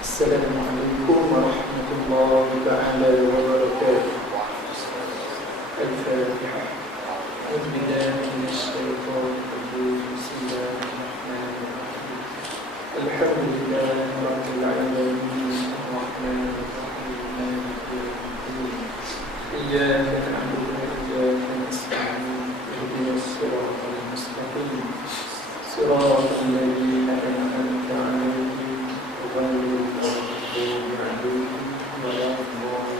Assalamualaikum warahmatullahi ta'ala wabarakatuh. Al-Fatihah. A'udzu billahi minasy syaithanir rajim. Bismillahirrahmanirrahim. Alhamdulillahi rabbil alamin. Arrahmanir rahim. Maliki yaumiddin. Iyyaka na'budu wa iyyaka nasta'in. Ihdinas siratal mustaqim. Siratal ladzina an'amta 'alaihim ghairil maghdubi 'alaihim waladdallin.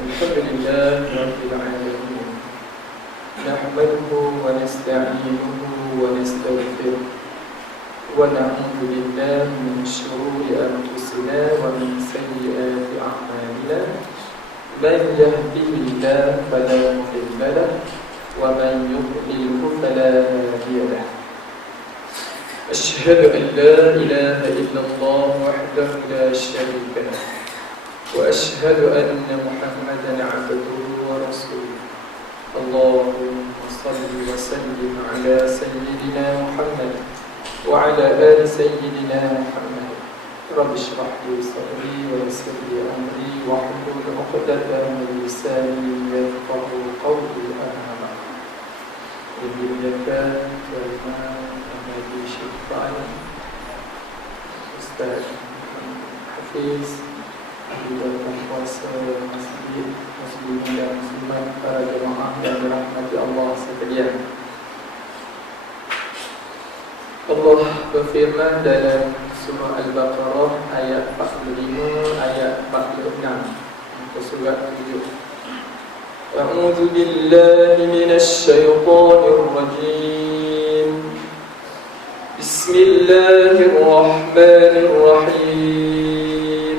Alhamdulillahi rabbil alamin. Nahmaduhu wa nasta'inuhu wa nastaghfiruh wa na'udzu billahi min shururi anfusina wa min sayyiati a'malina. Man yahdihillahu fala mudilla lahu wa man yudlilhu fala hadiya lahu. Asyhadu an la ilaha illallah wahdahu la syarika lahu wa asyhadu anna Muhammadan 'abduhu wa rasuluh. Allahumma shalli wa sallim ala sayyidina Muhammad wa ala ali sayyidina Muhammad. Rabbi shrah li sadri wa yassir li amri wa hlul 'uqdatam min lisani yafqahu qawli. Billahi wal Nabi Syifan Ustaz Hafiz ahli dalam kuasa masjid muslimin dan muslimat, para jemaah yang dirahmati Allah sekalian. Allah berfirman dalam surah Al-Baqarah ayat 45 ayat 46 muka surat 7. A'udzu billahi minasy syaithanir rajim. Bismillahirrahmanirrahim.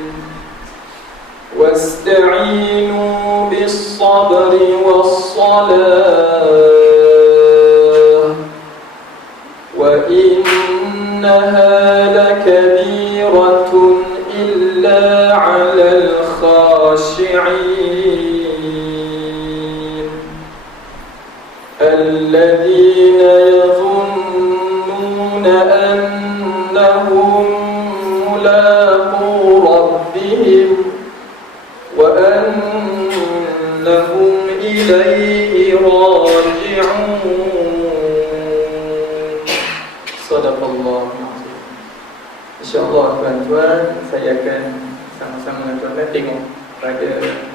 Wasta'inu bis-sabri was-salah wa innaha lakabiratun illa 'alal khashi'in alladhina yadhunnuna annahum mulaqu rabbihim wa annahum ilayhi raji'un. Sadaqallahu azim. InsyaAllah tuan-tuan, saya akan sama-sama dengan tuan-tuan tengok pada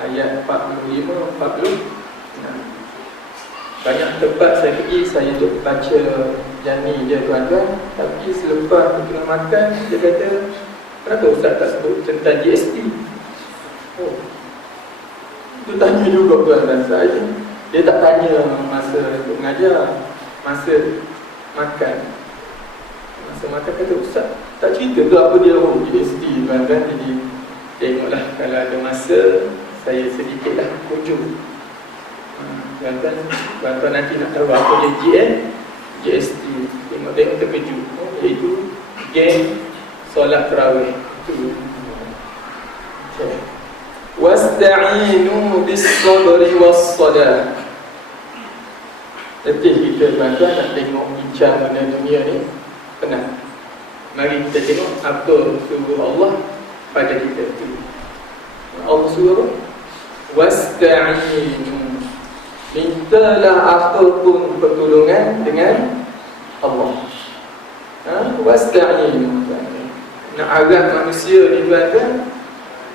ayat 45-46. Banyak tempat saya pergi, saya untuk baca jami dia tuan-tuan. Tapi selepas kita makan, dia kata, kenapa Ustaz tak sebut tentang GST? Oh, dia tanya juga tuan-tuan saya. Dia tak tanya masa untuk mengajar, masa makan. Masa makan kata, Ustaz tak cerita ke apa dia GST tuan-tuan. Jadi tengoklah kalau ada masa, saya sedikitlah hujung. Tuan-tuan nanti nak tahu apa dia GST. Tengok terkejut. Iaitu geng solat tarawih. Wasta'inu bis-sabri was-salah. Letih kita tuan-tuan nak tengok bincang benda dunia ni. Penat. Mari kita tengok apa suruh Allah pada kita tu. Allah suruh wasta'inu, mintalah apapun pertolongan dengan Allah. Wasta'inu. Nak agak manusia ni tuan-tuan,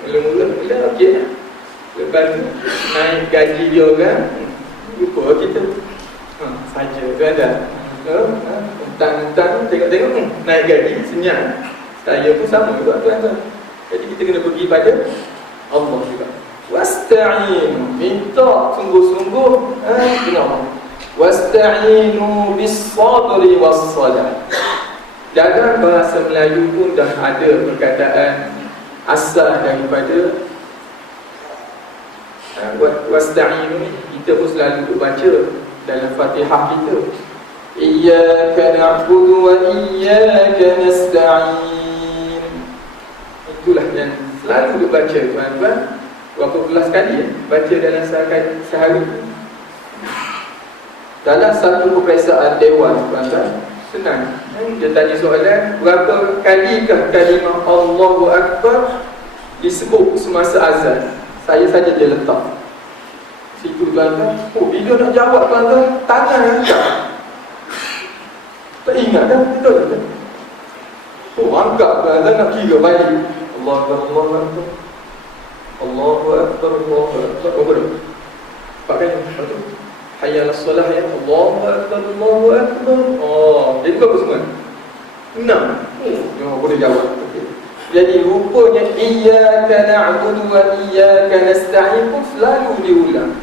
mula-mula okey. Lepas tu naik gaji dia orang, lupa kita. Saja tuan-tuan. Tentang tengok naik gaji senyap. Saya pun sama juga tuan-tuan. Jadi kita kena pergi pada Allah juga. Wasta'inu, minta sungguh-sungguh dengan Allah. Wasta'inu bis-sabri was-salah. Dalam bahasa Melayu pun dah ada perkataan asal daripada wasta'inu ni kita pun selalu baca dalam Fatihah kita. Iyyaka na'budu wa iyyaka nasta'in. Itulah yang selalu dibaca tuan-tuan. Berapa belas kali baca dalam sehari. Dalam satu peperiksaan dewan tuan-tuan, senang. Dia tanya soalan, berapa kalikah kalimah Allahu Akbar disebut semasa azan? Saya saja dia letak situ tuan-tuan. Bila nak jawab tuan-tuan, tangan angkat. Tak ingat dah, betul tak? Angkat tuan-tuan nak kira balik. Allahu Akbar, Allahu Akbar, Allahu Akbar, Allahu Akbar. Apa dah? Pakai betul. Hayya 'alas solah ya. Allahu Akbar, Allahu Akbar. Jadi berapa semua? 6. Yang boleh jawab. Jadi rupanya iyyaka na'budu wa iyyaka nasta'in pun selalu diulang.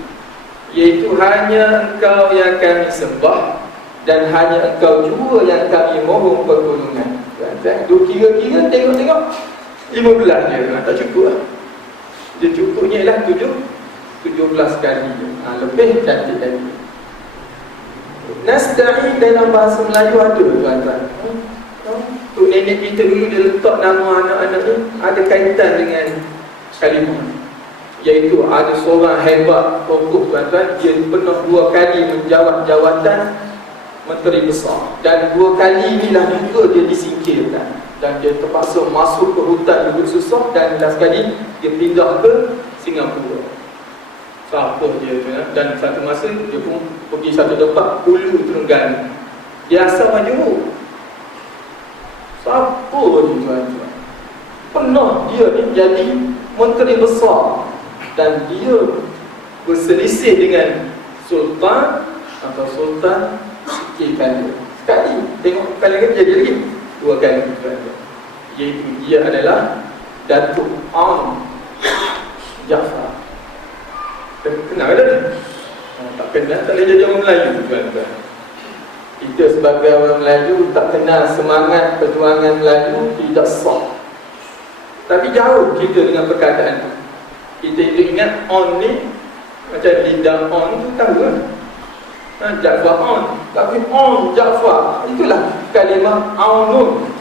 Iaitu hanya engkau yang kami sembah dan hanya engkau juga yang kami mohon pertolongan. Duk kira-kira tengok-tengok 15 je. Tak cukup lah. Dia cukupnya ialah 17 kali. Lebih cantik lagi. Nasta'in dalam bahasa Melayu ada tuan-tuan. Tok nenek kita dulu dia letak nama anak-anak ni ada kaitan dengan kalimah. Iaitu ada seorang hebat tokoh tuan-tuan, dia pernah 2 kali menjawat jawatan menteri besar. Dan 2 kali inilah juga dia disingkirkan. Dan dia terpaksa masuk ke hutan duduk susah. Dan last kali dia pindah ke Singapura. Siapa dia tuan? Dan satu masa dia pun pergi satu tempat Hulu Terengganu. Dia asal Majuruk. Siapa ni tuan-tuan? Pernah dia ni jadi menteri besar. Dan dia berselisih dengan Sultan atau Sultan sikirkan dia. Sekali, tengok kali lagi jadi lagi 2 kali tuan-tuan. Iaitu dia adalah Datuk Am Jaafar. Kenal dah ni? Tak kenal, tak boleh jadi orang Melayu tuan-tuan. Kita sebagai orang Melayu tak kenal semangat perjuangan Melayu, tidak sah. Tapi jauh kita dengan perkataan tu. Kita itu ingat on ni macam lidah on tu tahu kan? Jaafar on. Tapi on Jaafar, itulah kalimah aunun,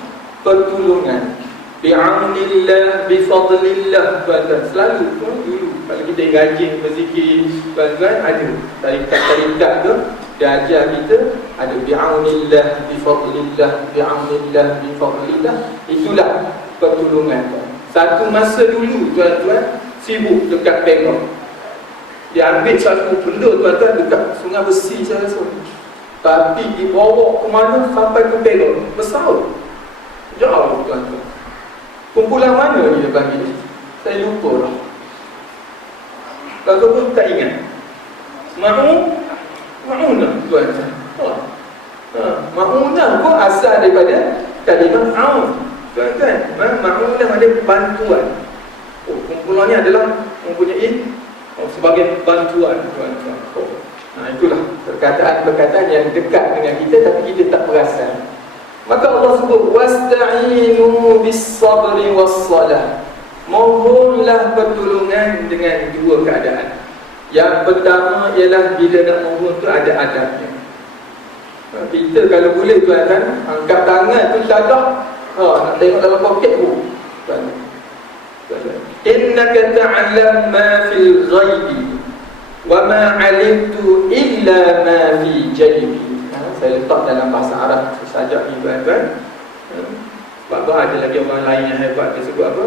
pertolongan. Bi'aunillah, bifadlillah tuan-tuan. Selalu dulu kalau kita rajin berzikir tuan-tuan, ada tarikat-tarikat tu dia ajar kita ada bi'aunillah, bifadlillah, bi'aunillah, bifadlillah. Itulah pertolongan tuan. Satu masa dulu tuan-tuan sibuk dekat Perak. Dia ambil satu benda tuan-tuan dekat Sungai Besi saya rasa. Tapi dibawa ke mana sampai ke Perak. Besar. Jauh tuan-tuan. Kumpulan mana dia panggil? Saya lupa lah. Kalau pun tak ingat. Ma'unah tuan-tuan. Ma'unah pun asal daripada kalimah aun. Tuan-tuan, ma'unah ada bantuan. Kumpulannya adalah mempunyai sebagai bantuan tuan-tuan. Itulah perkataan-perkataan yang dekat dengan kita tapi kita tak perasan. Maka Allah sebut wasta'inu bis-sabri was-salah. Mohonlah pertolongan dengan 2 keadaan. Yang pertama ialah bila nak mohon tu ada adabnya. Kita kalau boleh tuan-tuan angkat tangan tu syadah, nak tengok dalam poket tu. Innaka ta'lam ma fil ghaibi wa ma 'alimtu illa ma fi jaybi. Saya letak dalam bahasa Arab saja ni tuan-tuan. Sebab ada lagi orang lain yang hebat dia sebut apa?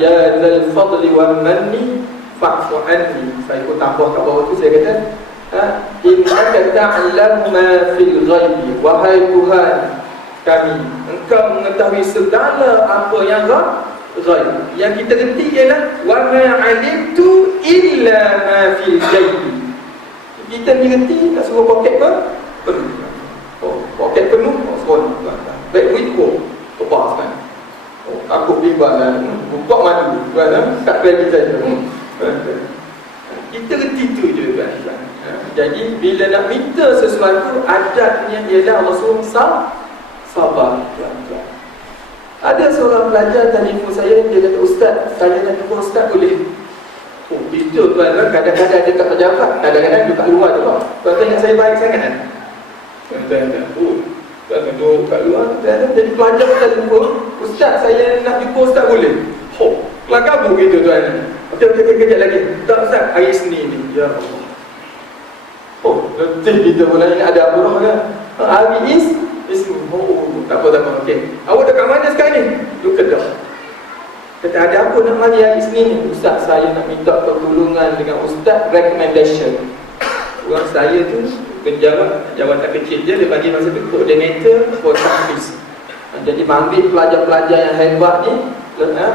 Ya zal fadli wal manni fa'fu anni. Saya pun tambah kat bawah tu saya kata innaka ta'lamu ma fil ghaibi. Wahai Tuhan kami, Engkau mengetahui segala apa yang ghaib. Yang kita reti ialah wa ma 'alimtu illa ma fil jaybi. Kita ni reti nak suruh poket ke? Penuh. Poket penuh, seronok tuan-tuan. Baik duit pun tebas kan. Aku bimbang kan. Buka madu tuan-tuan, tak bagi saja. Kita reti tu je tuan-tuan. Jadi bila nak minta sesuatu, adatnya ialah Allah suruh sabar tuan-tuan. Ada seorang pelajar telefon saya, dia kata, "Ustaz, saya nak jumpa Ustaz boleh?" Oh, itu tuan-tuan, kadang-kadang dekat pejabat, kadang-kadang dekat luar tu. Tuan-tuan ingat saya baik sangat kan? Tuan-tuan, tuan-tuan duduk kat luar, tuan-tuan jadi pelajar telefon, "Ustaz, saya nak jumpa Ustaz boleh?" Oh, kelas kabur gitu tuan. Okey, kejap lagi. "Tak Ustaz, hari Isnin ni." Ya Allah. Oh, letih kita pula ingat ada apa kan? Hari Isnin. Oh, tak apa. Okey. "Awak dekat mana sekarang ni?" "Duduk Kedah." Kata, "Ada apa nak mari hari Isnin ni?" "Ustaz, saya nak minta pertolongan dengan Ustaz, recommendation." Orang saya tu penjawat, jawatan kecil je, dia bagi masa tu coordinator for tahfiz. Jadi ambil pelajar-pelajar yang hebat ni,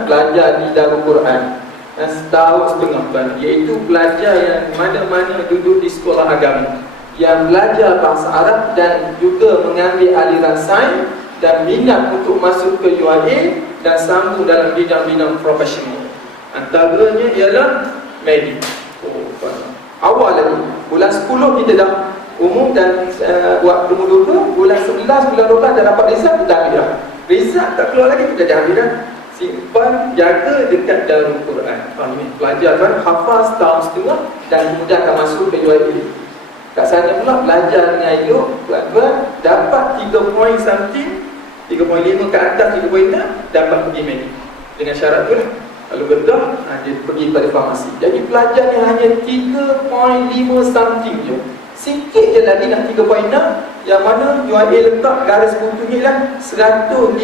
belajar di Darul Quran setahun setengah kan, iaitu pelajar yang mana-mana duduk di sekolah agama, yang belajar bahasa Arab dan juga mengambil aliran sains dan minat untuk masuk ke UIA dan sambung dalam bidang-bidang profesional. Antaranya ialah medik. Awal lagi, bulan 10 kita dah umum dan waktu muda, bulan 11, bulan 12 dah dapat result, kita ambil dah. Result tak keluar lagi, kita dah ambil dah. Simpan, jaga dekat Darul Quran. Ini pelajar kan, hafaz setahun setengah dan kemudian akan masuk ke UIA. Kat sana pula belajar dengan elok, tuan-tuan, dapat 3 point something, 3.5 ke atas, 3.6, dapat pergi medik. Dengan syarat tu lah, kalau betul, dia pergi pada farmasi. Jadi pelajar ni hanya 3.5 something je. Sikit je lagi nak 3.6, yang mana UIA letak garis putuhnya lah 115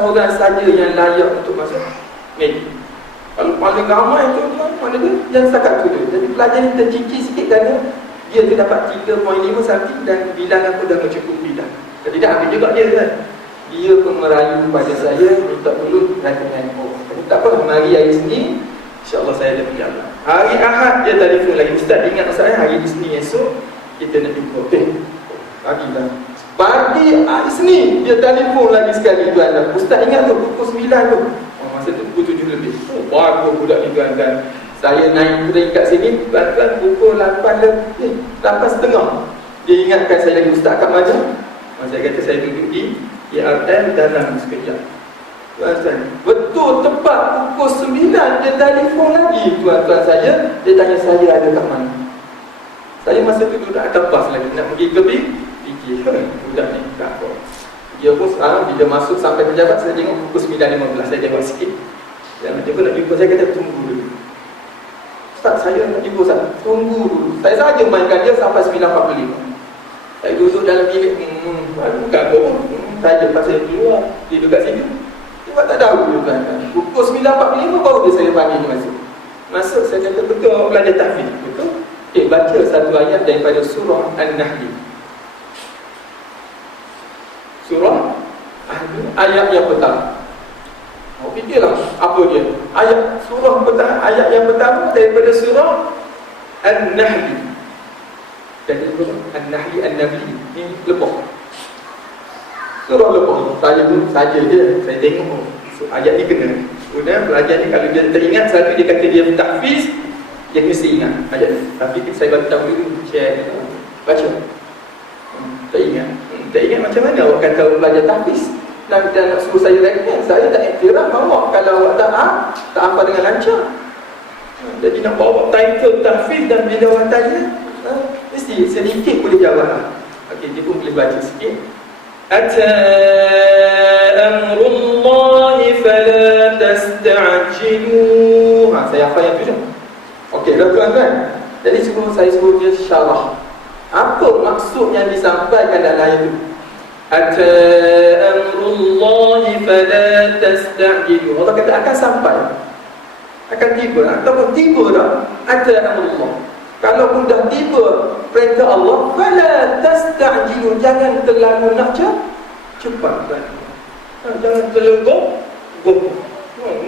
orang saja yang layak untuk masuk medik. Kalau paling ramai tu mana tu? Yang setakat tu. Jadi pelajar ni tercicir sikit kerana dia tu dapat 3.5 something dan bilangan pun dah mencukupi dah. Jadi dah ambil juga dia kan. Dia pun merayu pada saya, minta tolong dengan tak apa, mari hari Isnin, insya-Allah saya ada berjalan. Hari Ahad dia telefon lagi, "Ustaz, ingat saya hari Isnin esok kita nak jumpa." Okey. Pagi hari Isnin dia telefon lagi sekali tuan-tuan. "Ustaz, ingat tu pukul 9 tu." Masa tu pukul 7 lebih. Bagus budak ni tuan-tuan. Saya naik train kat sini tuan-tuan pukul 8 lebih, 8.30. Dia ingatkan saya lagi, "Ustaz kat mana?" Saya kata saya duduk di IRM dalam sekejap. Tuan-tuan, betul tepat pukul 9 dia telefon lagi tuan-tuan saya. Dia tanya saya ada kat mana. Saya masa tu duduk atas bas lagi, nak pergi ke fikir, budak ni tak apa. Dia pun sekarang bila masuk sampai pejabat, saya tengok pukul 9.15. Saya jawab sikit, "Jangan dia pun nak jumpa." Saya kata, "Tunggu dulu Ustaz, saya nak jumpa Ustaz." "Tunggu dulu." Saya saja mainkan dia sampai 9.45. Saya duduk dalam bilik, bukan pun saja pasal keluar. Dia duduk kat situ, dia tak tahu kan. Pukul 9.45 baru dia saya panggil dia masuk. Saya kata, "Betul awak belajar tahfiz?" "Betul." Baca satu ayat daripada surah An-Nahl. Surah ayat yang pertama. Fikirlah apa dia. Surah pertama, ayat yang pertama daripada surah An-Nahl. Jadi surah An-Nahl, An-Nahl ni lebah. Surah lebah. Saya pun saja je, saya tengok ayat ni kena. Kemudian pelajar ni kalau dia teringat satu, dia kata dia tahfiz, dia mesti ingat ayat ni. Tapi saya baca dulu, share, baca. Tak ingat macam mana awak kata awak belajar tahfiz dan nak suruh saya recommend. Saya tak iktiraf awak kalau awak tak hafal dengan lancar. Jadi nak bawa title tahfiz dan bila awak tanya, mesti sedikit boleh jawab. Okey, dia pun boleh baca sikit. Ata amrullahi fala tasta'jilu. Saya hafal yang tu je. Okey, dah tuan-tuan. Jadi sebelum saya sebut dia syarah, apa maksud yang disampaikan dalam ayat itu? Ata amrullahi fala tasta'jilu. Allah kata akan sampai, akan tiba, ataupun tiba dah. Ata amrullah. Kalau pun dah tiba perintah Allah, fala tasta'jilu, jangan terlalu nak cepat kan. Jangan terlalu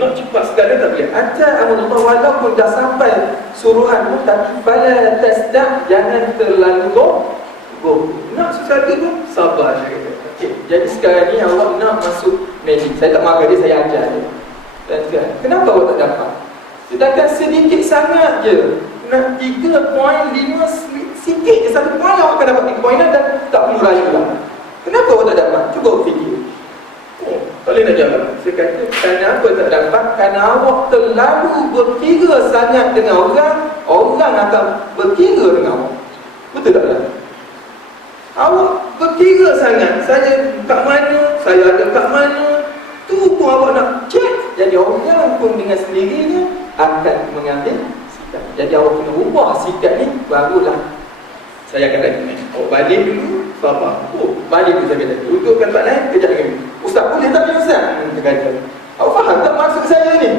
nak cepat sekali tak boleh. Ata amrullah, walaupun dah sampai suruhan pun, tapi fala tasta', jangan terlalu nak sesuatu tu sabar je. Okey, jadi sekarang ni awak nak masuk medik. Saya tak marah dia, saya ajar dia. Dan kenapa awak tak dapat? Sedangkan sedikit sangat je, nak 3.5 sikit je, 1 poin awak akan dapat 3.6 dan tak perlu rayu lah. Kenapa awak tak dapat? Cuba fikir. Tak boleh nak jawab. Saya kata, kenapa tak dapat? Kerana awak terlalu berkira sangat dengan orang, orang akan berkira dengan awak. Betul tak? Awak berkira sangat, saya kat mana, saya ada kat mana, tu pun awak nak cek. Jadi orang pun dengan sendirinya akan mengambil sikap. Jadi awak kena ubah sikap ni, barulah saya akan tanya, awak balik dulu, sabar. Oh, balik dulu saya kata, dudukkan tempat lain, kejap lagi. Ustaz boleh tak ni Ustaz? Dia kata, awak faham tak maksud saya ni?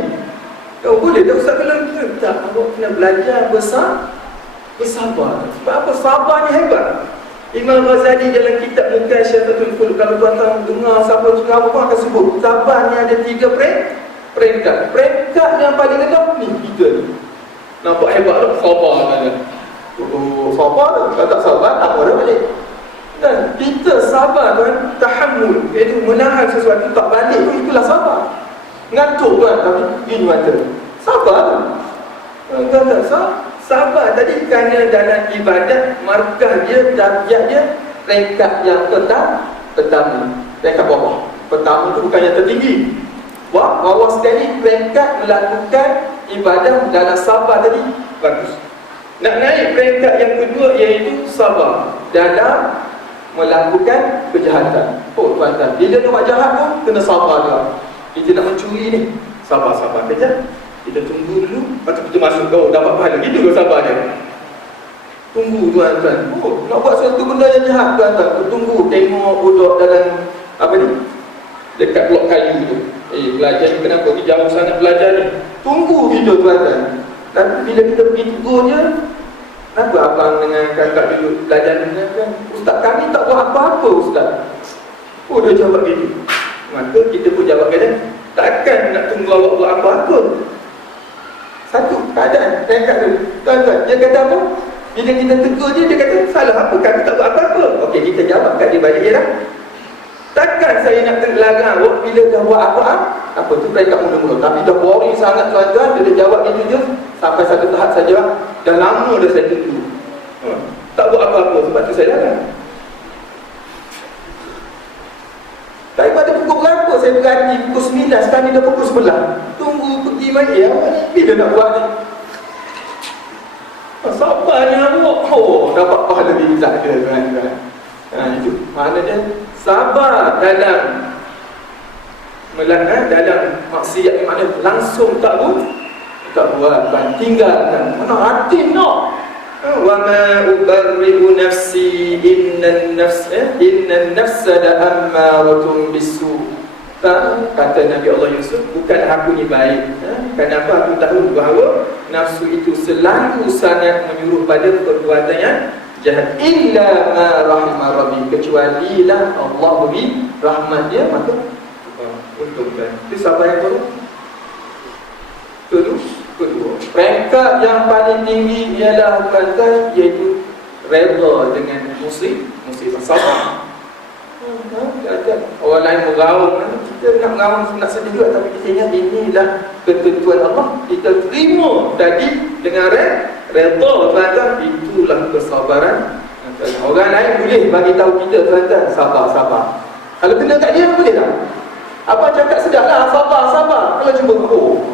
Oh, boleh tak Ustaz bilang? Tak, awak kena belajar bersabar. Sebab apa? Sabar ni hebat. Imam Ghazali dalam kitab Mukasyafatul Khuluq, kalau tuan-tuan dengar siapa juga pun akan sebut, sabar ni ada 3 peringkat. Peringkat yang paling rendah ni 3 ni. Nampak hebat tak? Sabar kan? Oh, sabar tu. Kalau tak sabar, tak ada balik. Dan kita sabar kan, tahammul, iaitu menahan sesuatu tak balik tu, itulah sabar. Ngantuk kan, tapi gini mata. Sabar tu. Kalau tak sabar tadi, kerana dalam ibadat, markah dia, darjah dia, peringkat yang pertama. Peringkat bawah. Pertama tu bukan yang tertinggi. Bawah sekali, peringkat melakukan ibadah dalam sabar tadi, bagus. Nak naik peringkat yang kedua, iaitu sabar dalam melakukan kejahatan. Oh tuan-tuan, bila nak buat jahat pun kena sabar juga. Kita nak mencuri ni, sabar-sabar kejap. Kita tunggu dulu, lepas tu kita masuk, oh dapat pahala. Gitu ke sabar dia. Tunggu tuan-tuan. Oh, nak buat sesuatu benda yang jahat tuan-tuan, tunggu, tengok budak dalam apa ni, dekat blok kayu tu. Belajar ni kenapa dia jauh sangat belajar ni. Tunggu kita tuan-tuan. Dan bila kita pergi tegur je, kenapa abang dengan kakak duduk belajar dengan kan? Ustaz kami tak buat apa-apa Ustaz. Oh dia jawab gitu. Maka kita pun jawab kata, takkan nak tunggu awak buat apa-apa. Satu keadaan, tengok tu tuan-tuan, dia kata apa? Bila kita tegur dia kata, salah apa? Kami tak buat apa-apa. Okey, kita jawab kat dia balik je lah. Takkan saya nak terlarang awak bila dah buat apa tu peringkat mula-mula. Tapi dah boring sangat tuan-tuan, dia dah jawab gitu je. Sampai satu tahap saja, dah lama dah saya tunggu. Tak buat apa-apa, sebab tu saya larang. Daripada pukul berapa saya berhenti? Pukul 9, sekarang ni dah pukul 11. Tunggu pergi mandi, awak ni bila nak buat ni? Sabar ni awak. Oh, dapat pahala bijak dia tuan-tuan. Itu mana dia? Sabar dalam dalam maksiat ni, maknanya langsung tak buat, tinggalkan. Mana hati nak. Wa ma ubarri'u nafsi innan nafsa la'ammaratun bisu. Kata Nabi Allah Yusuf, bukan aku ni baik. Kenapa? Aku tahu bahawa nafsu itu selalu sangat menyuruh pada perbuatan yang jahat. Illa ma rahma rabbi, kecuali lah Allah beri rahmat dia, maka untungkan. Itu sabar yang kedua. Peringkat yang paling tinggi ialah kata, iaitu redha dengan musibah. Sabar. Orang lain meraung, kita nak meraung, nak sedih juga, tapi kita ingat inilah ketentuan Allah. Kita terima tadi dengan redha tuan-tuan, itulah kesabaran. Orang lain boleh bagi tahu kita tuan-tuan, sabar. Kalau kena kat dia boleh tak? Apa cakap sedaplah, sabar. Kalau cuba,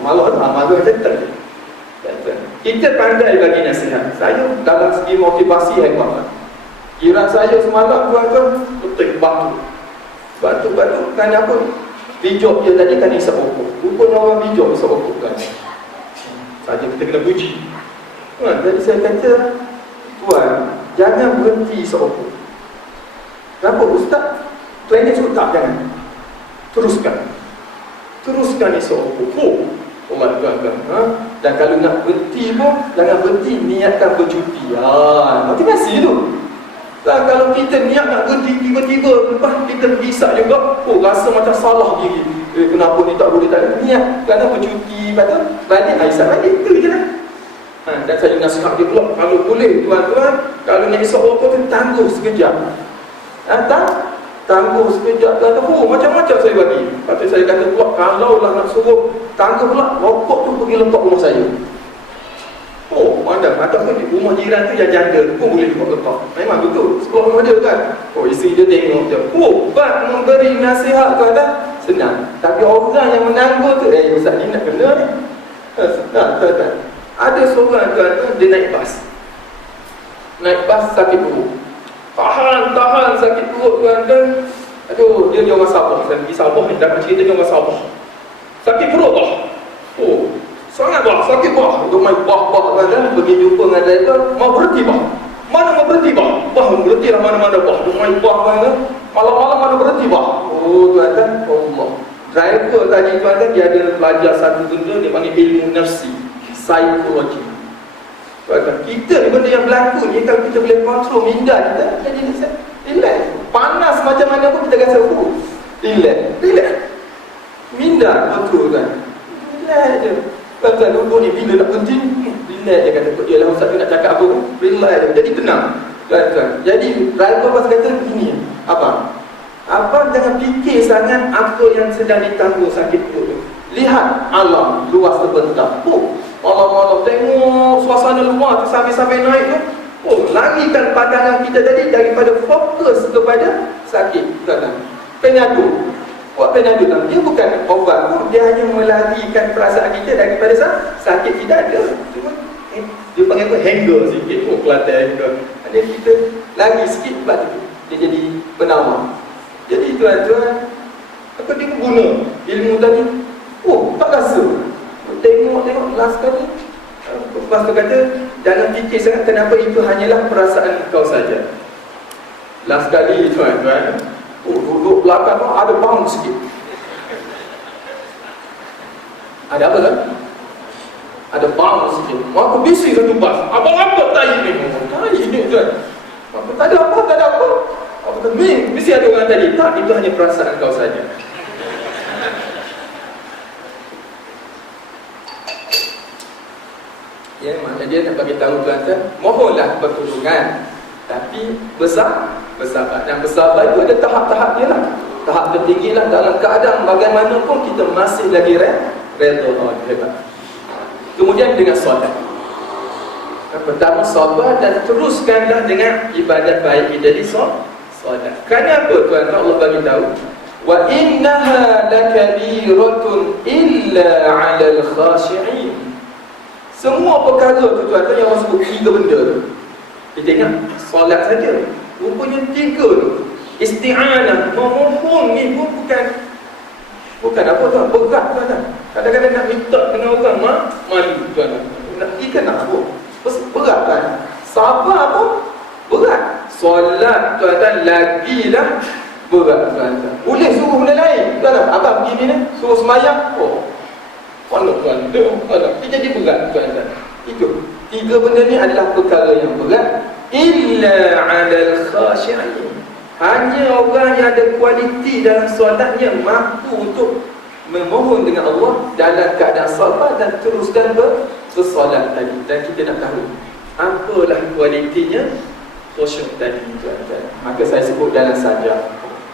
malah macam tu. Kita pandai bagi nasihat. Saya dalam segi motivasi hebat. Jiran saya semalam tuan-tuan petik batu. Kan apa? Bijok dia tadi kan isap okok. Rupanya orang bijok isap okok kan. Saja kita kena puji. Jadi saya kata, tuan, jangan berhenti isap okok. Kenapa Ustaz? Training suruh tak, jangan. Teruskan isap okok. Allah tuan-tuan. Dan kalau nak berhenti pun, jangan berhenti, niatkan bercuti. Motivasi tu. Dan kalau kita niat nak berhenti, tiba-tiba lepas kita bergisak juga, rasa macam salah diri. Kenapa ni tak boleh, tak niat kerana bercuti, lepas tu balik, isap balik, itu je lah. Dan saya nasihat dia pula, kalau boleh tuan-tuan, kalau nak isap rokok tu tangguh sekejap. Tangguh sekejap, macam-macam saya bagi. Lepas tu saya kata pula, kalau lah nak suruh tangguh pula, rokok tu pergi letak rumah saya. Ataupun di rumah jiran tu yang janda pun boleh letak. Memang betul, sekolah rumah dia kan. Isteri dia tengok je. Bab memberi nasihat tuan-tuan, senang. Tapi orang yang menanggung tu, Ustaz ni nak kena ni. Senang tuan-tuan. Ada seorang tuan-tuan, dia naik bas. Naik bas sakit perut. Tahan sakit perut tuan-tuan. Aduh, dia orang Sabah. Saya pergi Sabah ni, dapat cerita dia orang Sabah. Sakit perut bah. Oh, sangat bah, sakit bah. Untuk main bah tuan-tuan, pergi jumpa dengan driver, mau berhenti bah. Mana mau berhenti bah? Bah, berhenti lah mana-mana bah. Untuk main bah tuan-tuan. Malam-malam mana berhenti bah. Oh tuan-tuan, Allah. Driver tadi tuan-tuan, dia ada belajar satu benda, dia panggil ilmu nafsi, psikologi. Tuan-tuan, kita ni benda yang berlaku ni, kalau kita boleh kontrol minda kita, jadi relax. Panas macam mana pun kita rasa relax. Minda kontrol kan. Relax je. Tuan-tuan, duduk ni bila nak berhenti, relax je kata dia lah Ustaz tu nak cakap apa, relax je. Jadi tenang. Tuan-tuan, jadi driver pas kata begini, Abang jangan fikir sangat apa yang sedang ditanggung sakit perut tu. Lihat alam luas terbentang. Malam-malam tengok suasana luar tu sampai naik tu. Larikan pandangan kita tadi daripada fokus kepada sakit. Penyadu. Buat penyadu tu, dia bukan obat pun, dia hanya melarikan perasaan kita daripada sakit. Tidak ada. Cuma dia panggil apa? Hanger sikit. Kelantan hanger. Ada kita lari sikit sebab tu dia jadi penawar. Jadi tuan-tuan, apa dia guna ilmu tadi? Tak rasa. Tengok last kali. Lepas tu kata, jangan fikir sangat kenapa itu hanyalah perasaan kau saja. Last kali tuan-tuan, duduk belakang tu ada bang sikit. Ada apa kan? Ada bang sikit. Maka bising satu bas. Apa tai ni? Tai ni tuan. Tak ada apa. Mesti ada orang tadi. Tak, itu hanya perasaan kau saja. Ya, maknanya dia nak bagi tahu tuan-tuan, mohonlah pertolongan. Tapi bersabar. Dan bersabar itu ada tahap-tahap dia lah. Tahap tertinggi lah, dalam keadaan bagaimanapun kita masih lagi redha. Hebat. Kemudian dengan solat. Pertama sabar dan teruskanlah dengan ibadat baik kita di solat. Kerana apa tuan-tuan? Allah bagi tahu, wa innaha lakabiratun illa 'alal khashi'in. Semua perkara tu tuan-tuan yang orang sebut 3 benda tu. Kita ingat solat saja. Rupanya 3 tu. Isti'anah, memohon ni pun bukan apa tuan, berat tuan-tuan. Kadang-kadang nak minta dengan orang malu tuan-tuan. Nak pergi kan nak apa? Berat kan? Sabar pun berat. Solat tuan-tuan lagilah berat tuan-tuan. Boleh suruh benda lain tuan-tuan. Abang pergi ni suruh semayang. Mana tuan-tuan? Dia jadi berat tuan-tuan. Itu 3 benda ni adalah perkara yang berat. Illa 'alal khashi'in. Hanya orang yang ada kualiti dalam solatnya mampu untuk memohon dengan Allah dalam keadaan sabar dan teruskan bersolat tadi. Dan kita nak tahu apalah kualitinya khusyuk tadi tuan-tuan. Maka saya sebut dalam sajak.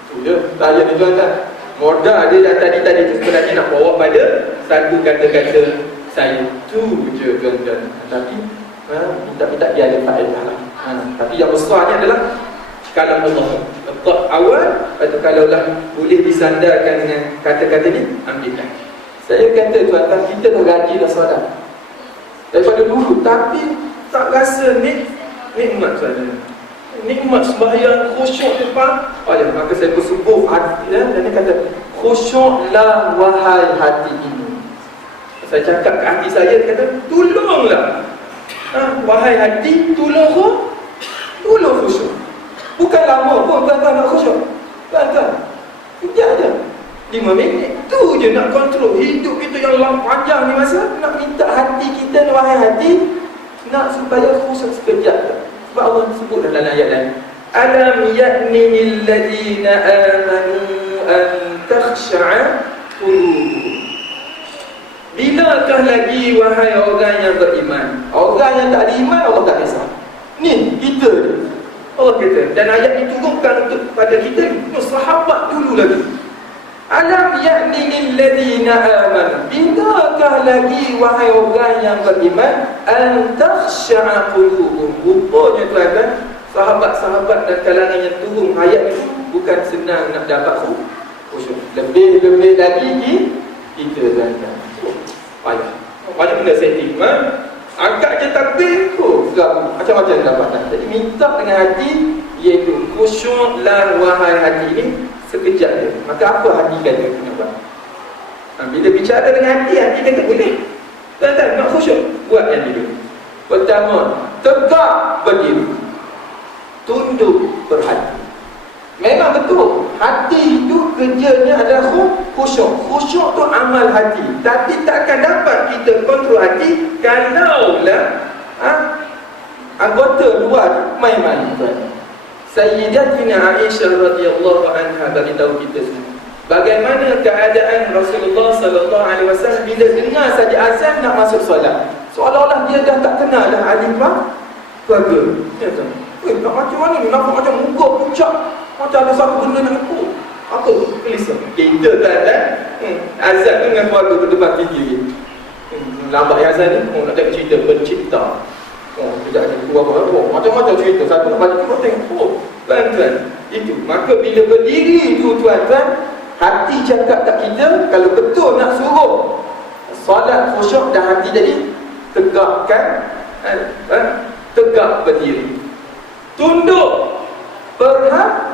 Tu je tanya ni tuan-tuan. Modal dia dah tadi tu sebenarnya nak bawa pada satu kata-kata saya tu je tuan-tuan. Tapi minta dia ada faedah lah. Tapi yang besarnya adalah kalam Allah. Letak awal, lepas tu kalaulah boleh disandarkan dengan kata-kata ni, ambillah. Saya kata tuan-tuan, kita dah gaji dah solat daripada dulu, tapi tak rasa nikmat tuan-tuan. Nikmat sembahyang, khusyuk depan. Maka saya bersubuh hati dan dia kata, khusyuklah wahai hati ini. Saya cakap ke hati saya, dia kata, tolonglah wahai hati, tolong khusyuk. Bukan lama pun tuan-tuan nak khusyuk. Tuan-tuan, sekejap je, 5 minit tu je nak kontrol hidup kita yang panjang ni. Masa nak minta hati kita, wahai hati, nak supaya khusyuk sekejap je. Sebab Allah sebut dalam ayat lain, alam ya'ni lilladzina amanu an takhsha'a qulubuhum. Bilakah lagi wahai orang yang beriman? Orang yang tak beriman Allah tak kisah. Ni kita ni Allah kata, dan ayat ini turunkan untuk pada kita ni, sahabat dulu lagi. Alam ya'ni lilladzina amanu. Bilakah lagi wahai orang yang beriman an takhsha'a qulubuhum. Rupanya tuan-tuan, sahabat-sahabat dan kalangan yang turun ayat itu bukan senang nak dapat khusyuk. Lebih-lebih lagi kita tuan-tuan. Payah. Banyak benda setting. Angkat je takbir, macam-macam dapatan. Jadi minta dengan hati, iaitu khusyuklah wahai hati ini sekejap je. Maka apa hati kata? Bila bicara dengan hati kata boleh. Tuan-tuan, nak khusyuk, buat yang dulu. Pertama, tegak berdiri, tunduk berhati. Memang betul, hati itu kerjanya adalah khusyuk. Khusyuk tu amal hati. Tapi takkan dapat kita kontrol hati kalaulah anggota luar main-main. Sayyidatina Aisyah radhiyallahu anha beritahu kita semua bagaimana keadaan Rasulullah sallallahu alaihi wasallam bila dengar saja azan nak masuk solat. Seolah-olah dia dah tak kenal dah alifah keluarga. Ya tuan. Nak macam mana ni? Nampak macam muka pucat. Macam ada satu benda nak ikut. Apa tu? Kelisa. Kita kan azan tu dengan keluarga tu depan TV. Lambat yang azan ni, nak tengok cerita pencipta. Sekejap ni, macam-macam cerita. Satu nak baca tu, tengok. Tuan-tuan, itu. Maka bila berdiri tu tuan-tuan, hati cakap tak kita, kalau betul nak suruh solat khusyuk dan hati jadi tegakkan, tegak berdiri, tunduk berhati.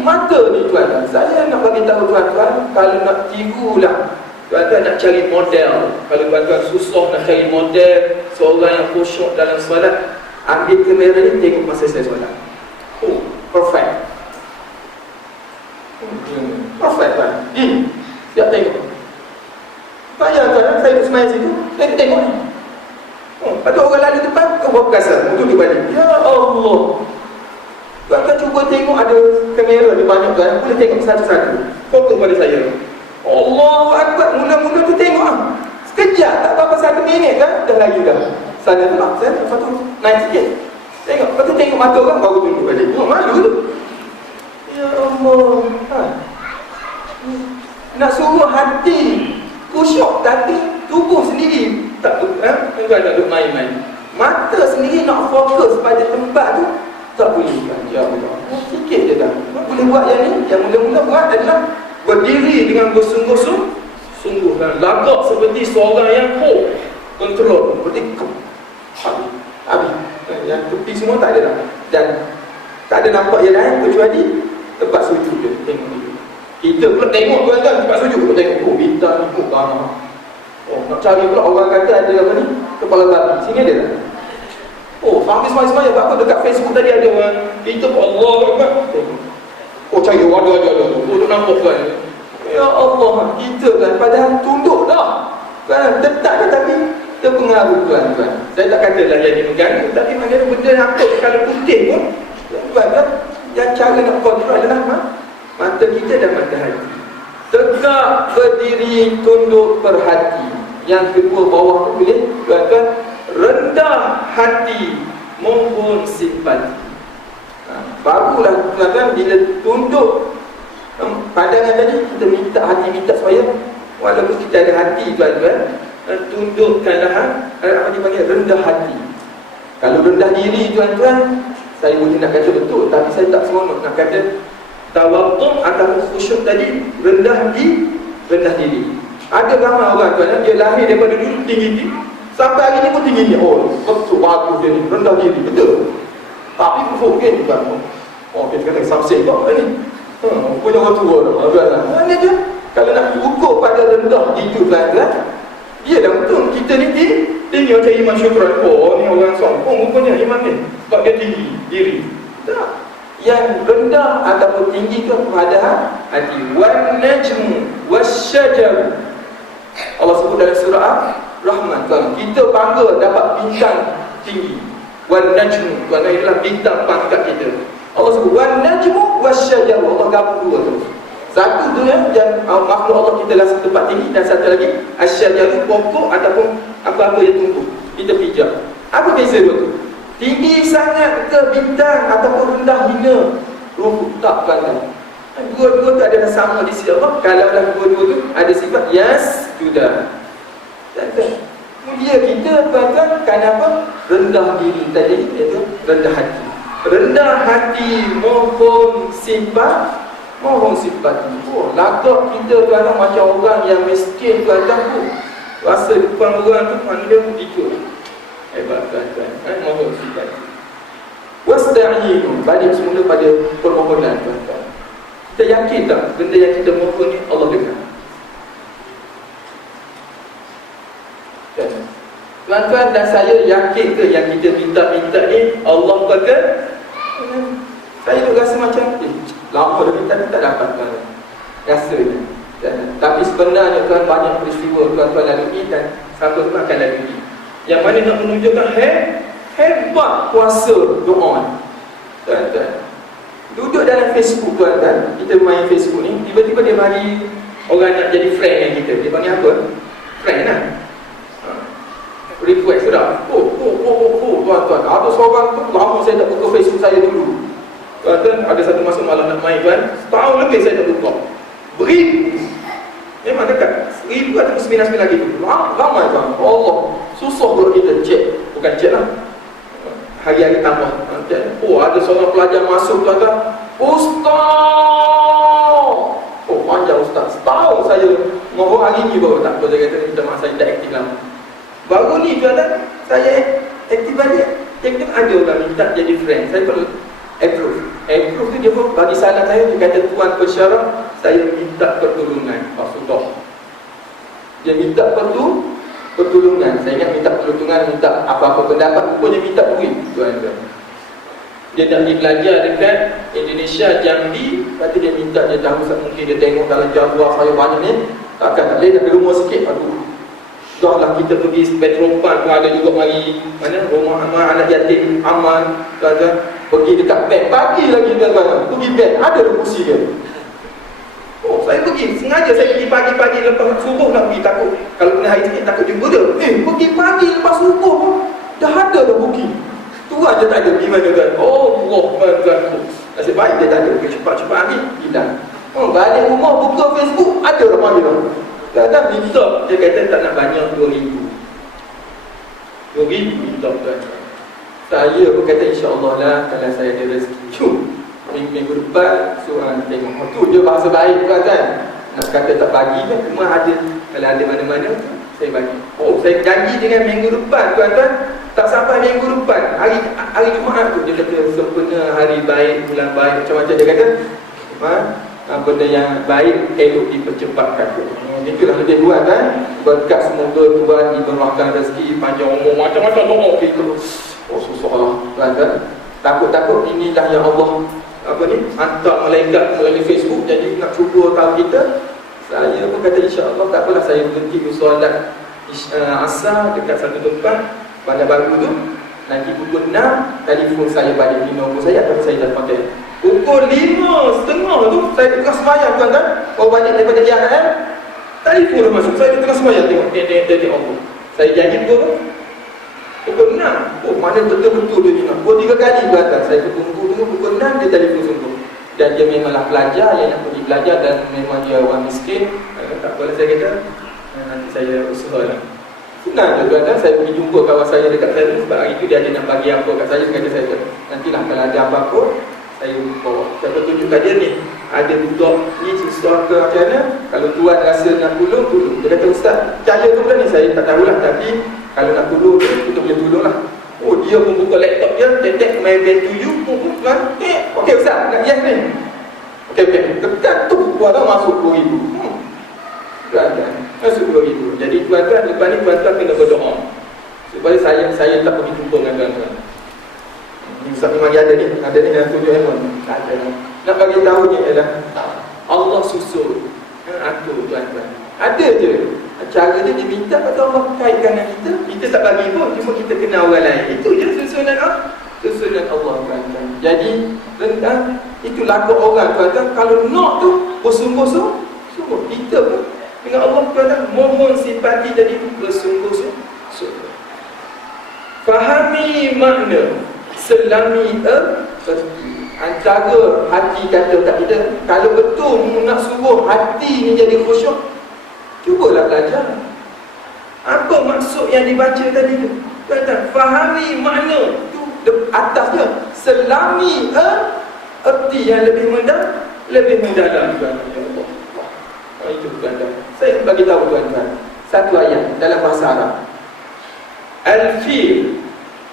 Mata ni tuan-tuan, saya nak bagi tahu tuan-tuan, kalau nak tirulah, tuan-tuan nak cari model, kalau tuan-tuan susah nak cari model seorang yang khusyuk dalam solat, ambil kamera ni, tengok masa saya solat. Perfect. Perfect tuan. Siap tengok. Bayangkan saya duduk semai situ, saya tengok ni. Lepas tu orang lalu depan, kau buat kasar untuk dibalik. Ya Allah. Tuan-tuan cuba tengok, ada kamera di banyak kan, boleh tengok satu-satu. Fokus pada saya. Allahu Akbar. Mula-mula tu tengok sekejap, tak apa-apa 1 minit kan, dah lagi dah. Sana tu lah, saya lepas tu naik sikit. Tengok, lepas tu tengok mata orang, baru tunduk balik. Tengok malu tu. Ya Allah. Nak suruh hati khusyuk, tapi tubuh sendiri tak tuan nak duduk main-main. Mata sendiri nak fokus pada tempat tu, tak boleh kan. Ya Allah, sikit je dah. Boleh buat yang ni. Yang mula-mula buat adalah berdiri dengan bersungguh-sungguh dan lagak seperti seorang yang kontrol. Seperti habis. Yang tepi semua tak ada dah. Dan tak ada nampak yang lain kecuali tempat sujud je. Tengok ni. Kita pula tengok tuan-tuan tempat sujud pun tengok. Bintang ni, tanah. Nak cari pula orang kata ada apa ni, kepala babi. Sini ada tak? Sampai semua-semua apa dekat Facebook tadi ada orang. Kita pun Allah Akbar. Tengok. Cari ada. Duk nampak kan. Ya Allah, kita kan padahal tunduk dah. Kan tetap kan, tapi terpengaruh tuan-tuan. Saya tak katalah yang ini mengganggu, tapi maknanya benda apa kalau putih pun tuan-tuan, yang cara nak kontrol adalah mata kita dan mata hati. Tegak berdiri, tunduk berhati. Yang kedua bawah tu boleh tuan-tuan, rendah hati, mohon simpati. Barulah tuan-tuan bila tunduk pandangan tadi, kita minta hati, minta supaya walaupun kita ada hati tuan-tuan, tundukkanlah apa dipanggil rendah hati. Kalau rendah diri tuan-tuan, saya boleh nak kata betul, tapi saya tak seronok nak kata tawaddu' atau khusyuk tadi rendah diri. Ada ramai orang tuan, dia lahir daripada dulu tinggi sampai hari ni pun tinggi. Betul, bagus dia ni, rendah diri, betul. Tapi mungkin bukan. Kita kata samsing kau ni. Punya orang tua dah. Ini je. Kalau nak ukur pada rendah itu tuan-tuan, dia dah betul kita ni tinggi macam Imam Syukran. Ni orang sombong rupanya imam ni, sebab dia tinggi diri. Tak. Yang rendah ataupun tinggi tu pada hati. Wan najmu wasyajar. Allah sebut dalam surah Rahman tuan, kita bangga dapat bintang tinggi. Wan najmu tuan, adalah bintang pangkat kita. Allah sebut wan najmu wasyajar. Allah gabung dua tu. Satu tu yang makhluk Allah kita rasa tempat tinggi, dan satu lagi asyajar, pokok ataupun apa-apa yang tumbuh kita pijak. Apa beza dua tu? Tinggi sangat ke bintang ataupun rendah hina ruh? Tak kan? Dua-dua tu adalah sama di sisi Allah. Kalau dalam dua-dua tu ada sifat sudah. Mulia kita tuan-tuan, kenapa? Rendah diri tadi, iaitu rendah hati. Rendah hati mohon simpati. mohon simpati. Lagak kita tuan-tuan macam orang yang miskin tuan-tuan pun rasa depan orang tu mana dia pun ikut. Hebat tuan-tuan. Mohon simpati. Wasta'inu, balik semula pada permohonan tuan-tuan. Kita yakin tak benda yang kita mohon ni Allah dengar? Tuan-tuan dan saya yakin ke yang kita minta-minta ni Allah kata? Saya tu rasa macam lama dah minta tak dapat tuan-tuan. Rasanya. Tapi sebenarnya tuan banyak peristiwa tuan-tuan lalui dan satu tu akan lalui. Yang mana nak menunjukkan hebat kuasa doa. Tuan-tuan, duduk dalam Facebook tuan-tuan, kita main Facebook ni, tiba-tiba dia mari orang nak jadi friend dengan kita. Dia panggil apa? Friend lah. Request sudah. Tuan-tuan, ada seorang tu lama saya tak buka Facebook saya dulu. Tuan-tuan, ada satu masa malam nak main tuan, setahun lebih saya tak buka. Beribu. Memang dekat 1000 atau 99 lagi tu. Ramai tuan. Allah, susah kalau kita cek. Bukan cek lah, hari-hari tambah. Ada seorang pelajar masuk tuan-tuan, Ustaz. Panjang Ustaz. Setahun saya mohon hari ni baru tak apa. Saya kata minta maaf saya tak aktif lama. Baru ni tuan-tuan saya aktif balik. Dia ada orang minta jadi friend. Saya perlu approve. Approve tu dia pun bagi salam saya. Dia kata tuan pesyarat, saya minta pertolongan. Sudah. Dia minta pertolongan. Saya ingat minta pertolongan, minta apa-apa pendapat, rupanya minta duit tuan-tuan. Dia nak pergi belajar dekat Indonesia, Jambi. Kata dia minta, dia tahu mungkin dia tengok dalam jadual saya banyak ni, takkan tak boleh nak pergi rumah sikit. Aduh, dah lah kita pergi Petropan pun ada juga mari mana rumah aman anak yatim aman tuan-tuan. Pergi dekat bank pagi lagi tuan-tuan, pergi bank ada kursi dia. Saya pergi, sengaja saya pergi pagi-pagi lepas subuh nak pergi, takut kalau kena hari sikit takut jumpa dia. Pergi pagi lepas subuh pun dah ada dah booking. Tu aja tak ada, gimana kan? Tuan-tuan, nasib baik dia tak ada, cepat-cepat ambil, hilang. Balik rumah buka Facebook, ada dah panggil. Kadang minta, dia kata tak nak banyak 2,000 minta tuan-tuan. Saya pun kata insya-Allah lah kalau saya ada rezeki. Minggu depan suruh tengok. Tu je bahasa baik tuan-tuan. Nak kata tak bagi kan, cuma ada. Kalau ada mana-mana saya bagi. Saya janji dengan minggu depan tuan-tuan. Tak sampai minggu depan, hari Jumaat tu dia kata sempena hari baik, bulan baik, macam-macam dia kata. Benda yang baik elok dipercepatkan. Itulah lebih buat kan. Berkat semoga Tuhan diberikan rezeki panjang umur, macam-macam doa kita. Susah lah tuan-tuan. Takut-takut inilah yang Allah hantar malaikat melalui Facebook, jadi nak cuba tahu kita. Saya pun kata insya-Allah tak apalah, saya berhenti solat asar dekat satu tempat pada baru tu. Nanti pukul 6 telefon saya balik di nombor saya, tapi saya dah pakai. Pukul 5.30 tu saya tengah sembahyang tuan-tuan. Baru balik daripada JRM, telefon dah masuk. Saya tengah sembahyang tengok dia Allah. Saya janji pukul 6. Mana betul-betul dia ni. Pukul 3 kali tuan-tuan. Saya tunggu pukul 6 dia telefon sungguh. Dan dia memanglah pelajar yang nak pergi belajar dan memang dia orang miskin. Tak apalah saya kata, nanti saya usahalah. Senang je tuan-tuan, saya pergi jumpa kawan saya dekat saya sebab hari tu dia ada nak bagi apa kat saya. Kata saya, nantilah kalau ada apa-apa saya bawa. Saya tunjukkan dia ni, ada budak ni sesuatu macam mana. Kalau tuan rasa nak tolong. Dia kata ustaz, percaya tu pula ni, saya tak tahulah, tapi kalau nak tolong kita boleh tolong lah. Dia pun buka laptop dia, tetek my band to you pun tuan. Okey ustaz, nak yes ni. Okey, dekat tu tuan masuk 2,000. Tuan-tuan, masuk 2,000. Jadi tuan-tuan, lepas ni tuan-tuan kena berdoa supaya saya tak pergi jumpa dengan tuan-tuan. Ustaz memang ada ni yang tunjuk handphone. Tak ada. Nak bagi tahu ni ialah Allah susul atur tuan-tuan. Ada je cara dia diminta pada Allah kaitkan dengan kita. Kita tak bagi pun, cuma kita kenal orang lain. Itu je susunan Allah tuan-tuan. Jadi itu laku orang tuan-tuan. Kalau nak tu bersungguh-sungguh, kita pun dengan Allah tuan-tuan mohon simpati, jadi bersungguh-sungguh. Fahami makna selami antara hati kata tak kita. Kalau betul nak suruh hati ni jadi khusyuk, cubalah belajar apa maksud yang dibaca tadi tu. Tuan-tuan, fahami makna tu atas dia. Selami erti yang lebih lebih mendalam tuan-tuan. Ya Allah. Itu tuan-tuan. Saya bagi tahu tuan-tuan satu ayat dalam bahasa Arab. Al-fil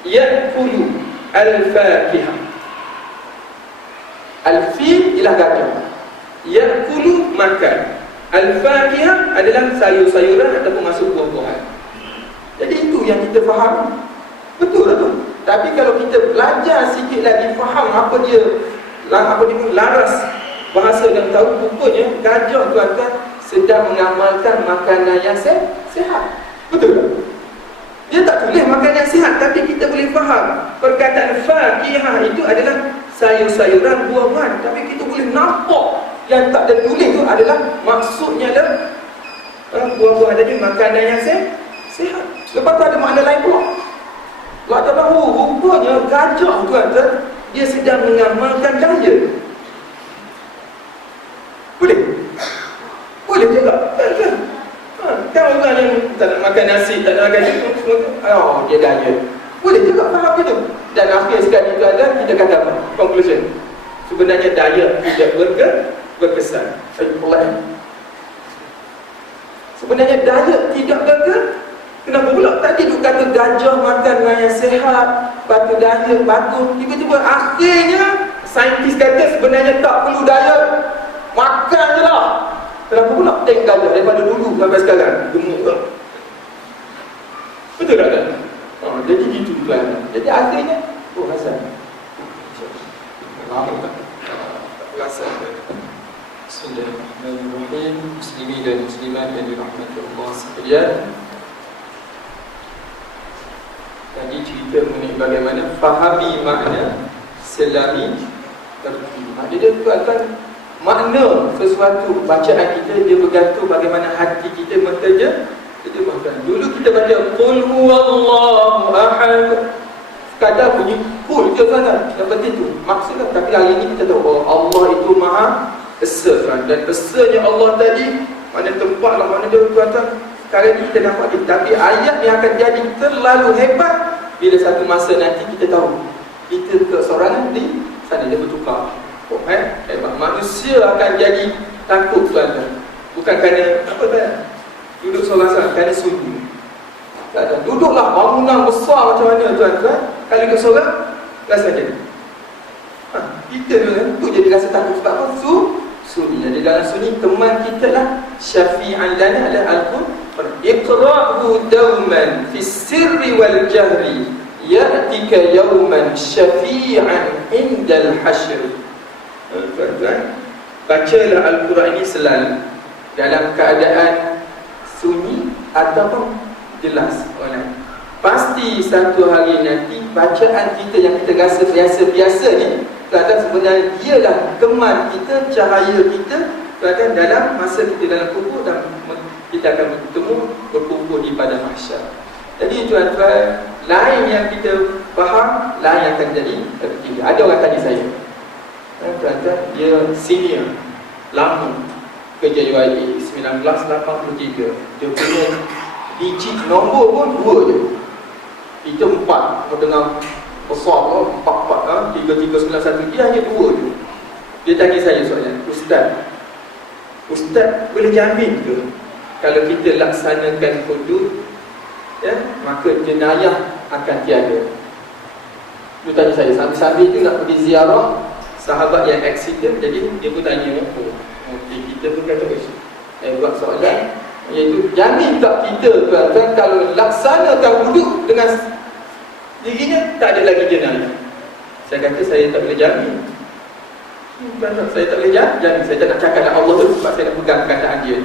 ya'kulu al-fakihah. Al-fil ialah gajah. Ya'kulu makan. Al-fakihah adalah sayur-sayuran ataupun masuk buah-buahan. Jadi itu yang kita faham. Betul tak tu? Tapi kalau kita belajar sikit lagi, faham apa dia laras bahasa dan tahu, rupanya gajah tuan-tuan sedang mengamalkan makanan yang sihat. Betul tak? Dia tak tulis makan yang sihat, tapi kita boleh faham perkataan fakihah itu adalah sayur-sayuran, buah-buahan. Tapi kita boleh nampak yang tak ada tulis tu adalah maksudnya adalah buah-buahan tadi makanan yang sihat. Lepas tu ada makna lain pula. Allah tak tahu, rupanya gajah tuan-tuan dia sedang mengamalkan diet. Boleh? Boleh juga. Kan orang yang tak nak makan nasi, tak nak makan itu, semua dia diet. Boleh juga faham itu. Dan akhir sekali itu ada, kita kata apa? Conclusion. Sebenarnya diet tidak berkesan. Sebenarnya diet tidak berkesan. Kenapa pula? Tadi tu kata gajah makan yang sihat, batu diet, bagus. Tiba-tiba akhirnya saintis kata sebenarnya tak perlu diet. Makan je lah. Kenapa pula tengok gajah daripada dulu sampai sekarang gemuk tak? Betul tak? Jadi gitu kan. Jadi akhirnya Hasan. Faham tak? Hasan. Bismillahirrahmanirrahim. Muslimin dan muslimat yang dirahmati Allah sekalian. Tadi cerita mengenai bagaimana fahami makna selami tertibu. Dia tuan-tuan, makna sesuatu bacaan kita dia bergantung bagaimana hati kita menterjemah. Dulu kita baca qul huwallahu ahad, kadang bunyi qul je tuan-tuan, yang penting tu maksudnya. Tapi hari ini kita tahu bahawa Allah itu Maha Esa, dan esanya Allah tadi mana tempat lah, mana dia tuan-tuan. Sekarang ni kita nampak dia, tapi ayat yang akan jadi terlalu hebat bila satu masa nanti kita tahu kita kesorangan di sana dia bertukar. Hebat. Manusia akan jadi takut tuan-tuan. Bukan kerana apa tuan? Duduk seorang-seorang kerana sunyi. Duduklah bangunan besar macam mana tuan-tuan, kalau duduk seorang rasa jadi. Kita tu jadi rasa takut sebab apa? Sunyi. Jadi dalam sunyi teman kita lah syafi'an lana adalah Al-Quran. Iqra'hu dawman fi sirri wal jahri ya'tika yawman syafi'an indal hashr. Tuan-tuan, bacalah Al-Quran ini selalu dalam keadaan sunyi ataupun jelas. Pasti satu hari nanti bacaan kita yang kita rasa biasa-biasa ni tuan-tuan, sebenarnya dialah teman kita, cahaya kita tuan-tuan dalam masa kita dalam kubur, dan kita akan bertemu berkumpul di padang mahsyar. Jadi tuan-tuan, lain yang kita faham, lain yang akan jadi tertinggi. Ada orang tadi saya, tuan-tuan, dia senior lama kerja UIA 1983. Dia punya digit nombor pun 2 je. Itu 4. Kalau tengah besar tu 4, 3391, dia hanya 2 je. Dia tanya saya soalan, Ustaz boleh jamin ke kalau kita laksanakan hudud, ya, maka jenayah akan tiada? Dia tanya saya, sambil-sambil tu nak pergi ziarah sahabat yang accident. Jadi dia pun tanya, kita pun kata buat soalan, iaitu jamin tak kita tuan-tuan kalau laksanakan hudud dengan dirinya tak ada lagi jenayah? Saya kata saya tak boleh jamin. Saya tak boleh jamin. Saya tak nak cakap dengan Allah tu sebab saya nak pegang perkataan dia.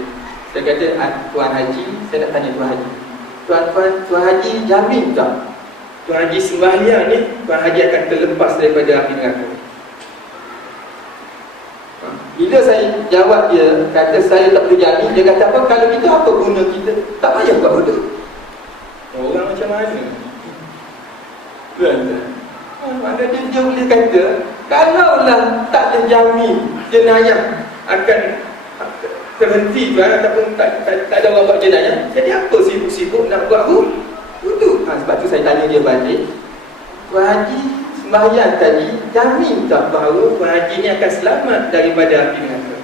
Saya kata, Tuan Haji, saya nak tanya Tuan Haji, Tuan Haji jamin tak Tuan Haji sembahyang ni Tuan Haji akan terlepas daripada api neraka? Bila saya jawab dia, kata saya tak boleh jamin, dia kata apa? Kalau kita apa guna kita? Tak payah buat hudud. Orang macam mana? Tuan-tuan, mana dia boleh kata kalaulah tak terjamin jenayah akan terhenti tuan, ataupun tak ada orang buat jenayah, jadi apa sibuk-sibuk nak buat hudud? Sebab tu saya tanya dia balik, Tuan Haji sembahyang tadi jamin tak bahawa pengaji ni akan selamat daripada api neraka?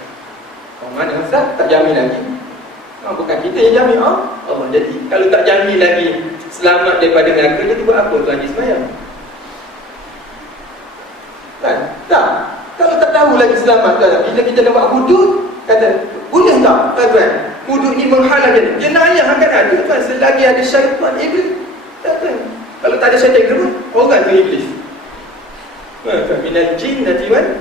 Mana Ustaz? Tak jamin lagi. Bukan kita yang jamin. Allah. Jadi kalau tak jamin lagi selamat daripada neraka, jadi buat apa tu haji sembahyang? Kan? Tak. Kalau tak tahu lagi selamat kan, bila kita nak buat hudud, kata boleh tak tuan-tuan? Hudud ni menghalang jenayah akan ada tuan selagi ada syaitan iblis. Tak kan? Kalau tak ada syaitan iblis, orang tu iblis. Minal jin natiwan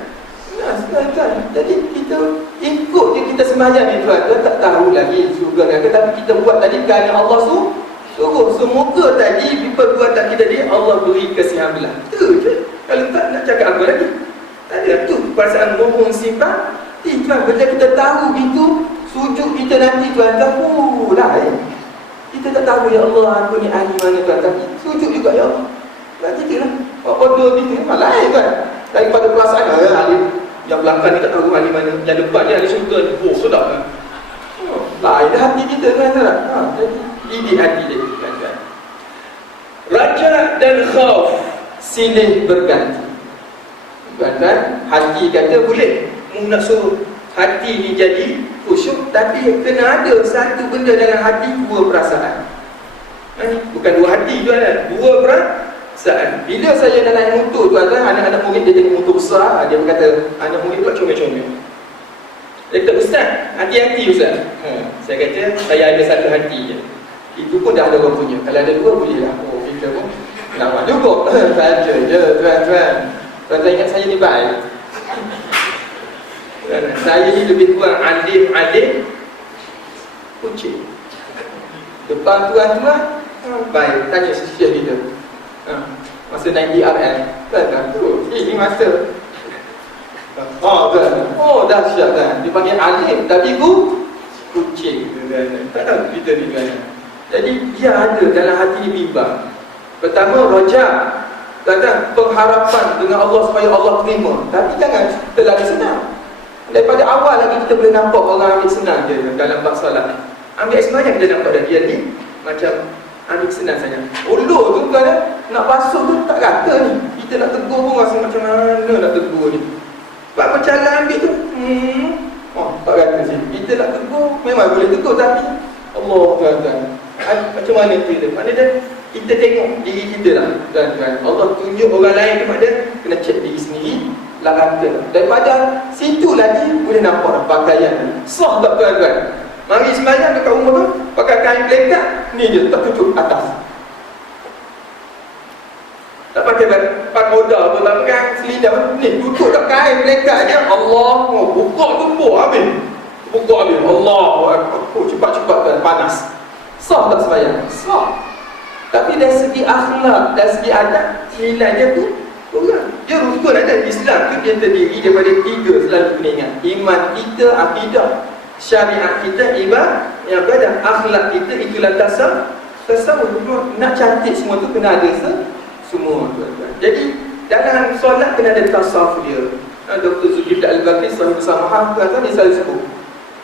nas, tuan. Jadi kita ikut je kita sembahyang ni tuan. Tak tahu lagi surga neraka, tapi kita buat tadi kerana Allah suruh. Semoga tadi perbuatan kita dia Allah beri kasihan belah. Itu je. Kalau tak nak cakap apa lagi? Tak ada. Tu perasaan mohon sifat. Tuan, bila kita tahu gitu, sujud kita nanti tuan, tahu lah kita tak tahu ya Allah aku ni ahli mana tuan, tapi sujud juga ya Allah. Tak gitu lah. Order gitu malah tuan. Daripada perasaan ahli yang belakang ni tak tahu ahli mana, yang depan ni ahli syurga ni. Oh sedap kan. Lain dah hati kita tuan. Jadi didik hati dia tuan. Raja dan khauf silih berganti. Tuan-tuan, hati kata boleh nak suruh hati ni jadi khusyuk, tapi kena ada satu benda dalam hati, dua perasaan. Bukan dua hati tuan-tuan, dua perasaan. Bila saya dah naik motor tuan-tuan, anak-anak murid dia tengok motor besar, dia berkata, anak murid pula comel-comel. Dia kata, Ustaz, hati-hati Ustaz. Saya kata, saya ada satu hati je. Itu pun dah ada orang punya. Kalau ada dua boleh lah. Oh, kita pun nampak cukup. Saja je tuan-tuan. Tuan-tuan ingat saya ni baik. Saya ni lebih kurang alim kucing. Depan tuan-tuan baik, tanya sesial kita masa naik DRL kan tu, ini masa tuan, dahsyat kan. Dia panggil alim tapi kucing kan. Tak tahu kita ni kan. Jadi dia ada dalam hati ni bimbang. Pertama roja, kata pengharapan dengan Allah supaya Allah terima. Tapi jangan terlalu senang. Daripada awal lagi kita boleh nampak orang ambil senang je dalam bab solat. Ambil sebenarnya kita nampak dah dia ni macam ambil senang saja. Ulur tu kan nak basuh tu tak rata ni. Kita nak tegur pun rasa macam mana nak tegur ni. Sebab cara ambil tu tak rata sih. Kita nak tegur memang boleh tegur, tapi Allah kata macam mana kita? Maknanya kita tengok diri kita lah kan. Allah tunjuk orang lain tu, maknanya kena cek diri sendiri. Larangkan. Daripada situ lagi boleh nampak pakaian sah tak tuan-tuan. Mari sembahyang dekat rumah tu pakai kain pelekat ni je, tak tutup atas. Tak pakai pagoda pun, tak pakai selidar ni, tutup tak kain pelekat je. Allah, buka tumpuk habis. Buka habis. Allah, cepat-cepat kan panas. Sah tak sembahyang? Sah. Tapi dari segi akhlak, dari segi adab, nilai dia tu kurang. Dia rukun ada. Islam tu dia terdiri daripada tiga, selalu kena ingat. Iman kita, akidah, syariat kita, ibadah, akhlak kita, itulah tasawuf. Nak cantik semua tu kena ada semua. Jadi dalam solat kena ada tasawuf dia. Dr. Zulkifli Al-Bakri sahih bersama dia selalu sebut,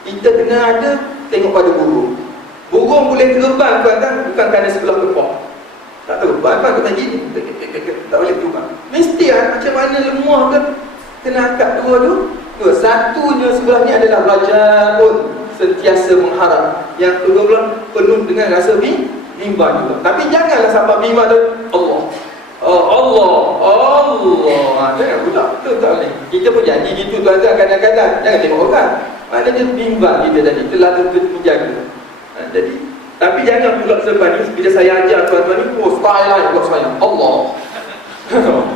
kita kena ada tengok pada burung. Burung boleh terbang tuan-tuan bukan kerana sebelah kepala. Tak terbang kan kena gini, tak boleh terbang. Mesti macam mana lemah ke kena angkat dua tu. Satunya sebelah ni adalah rajaun, sentiasa mengharap. Yang kedua pula penuh dengan rasa bimbang juga. Tapi janganlah sampai bimbang tu Allah. Jangan pula. Tu tak boleh. Kita pun jadi gitu tuan-tuan kadang-kadang. Jangan tengok orang. Maknanya bimbang kita tadi, terlalu terjaga. Jadi, tapi jangan pula sebab ni bila saya ajar tuan-tuan ni, style lain buat saya. Allah.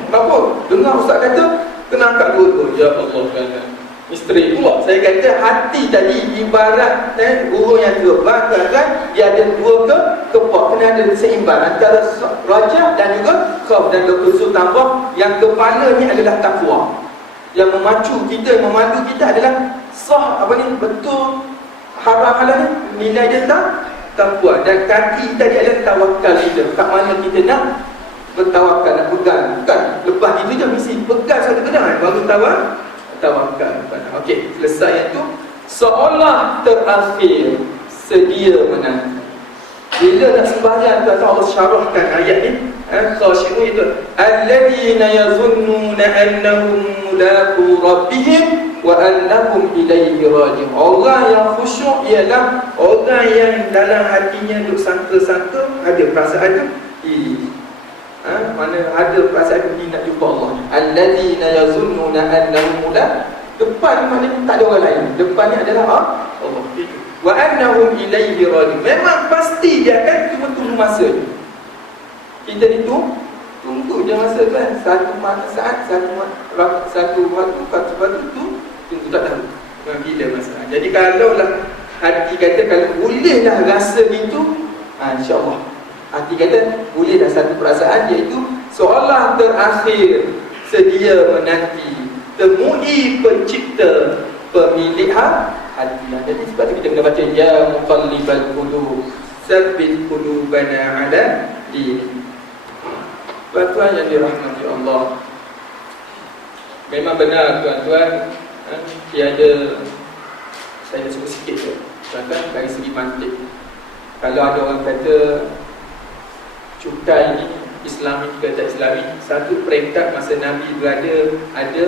Kenapa? Dengar ustaz kata kena angkat dua tu. Ya Allah kan. Misteri pula. Saya kata hati tadi ibarat burung yang terbang kan, dia ada dua kepak, kena ada seimbang antara raja dan juga khauf. Dan Dr. Zul tambah yang kepala ni adalah takwa. Yang memacu kita, yang memandu kita adalah sah betul haram halal ni, nilai dia takwa. Dan kaki tadi adalah tawakal kita. Kat mana kita nak bertawakal, nak pegang. Bukan lepas itu je, mesti pegang satu pedang baru tawakal. Okey, selesai yang tu. Seolah terakhir sedia menanti. Bila nak sembahyang tuan Allah syarahkan ayat ni, khashi'un itu alladzina yazunnuna annahum mulaqu rabbihim wa annahum ilaihi raji'un. Orang yang khusyuk ialah orang yang dalam hatinya duk sangka-sangka, ada perasaan tu, mana ada perasaan ni nak jumpa Allah. Alladzina yazunnuna annahum mulaqu, depan mana tak ada orang lain, depan ni adalah Allah. Wa annahum ilaihi raji'un. Memang pasti dia akan tunggu masa. Kita ni tunggu je masa tu kan. Satu saat, satu waktu tu tunggu tak tahu bila masa. Jadi kalaulah hati kata kalau bolehlah rasa itu, insya-Allah hati kata bolehlah satu perasaan, iaitu seolah terakhir sedia menanti temui pencipta pemilik hati. Jadi sebab tu kita kena baca ya muqallibal qulub tsabbit qulubana ala dinik. Tuan-tuan yang dirahmati Allah, memang benar tuan-tuan, tiada, saya sebut sikit je tuan-tuan, dari segi mantik. Kalau ada orang kata cukai ni Islami ke tak Islami, satu peringkat masa Nabi berada, ada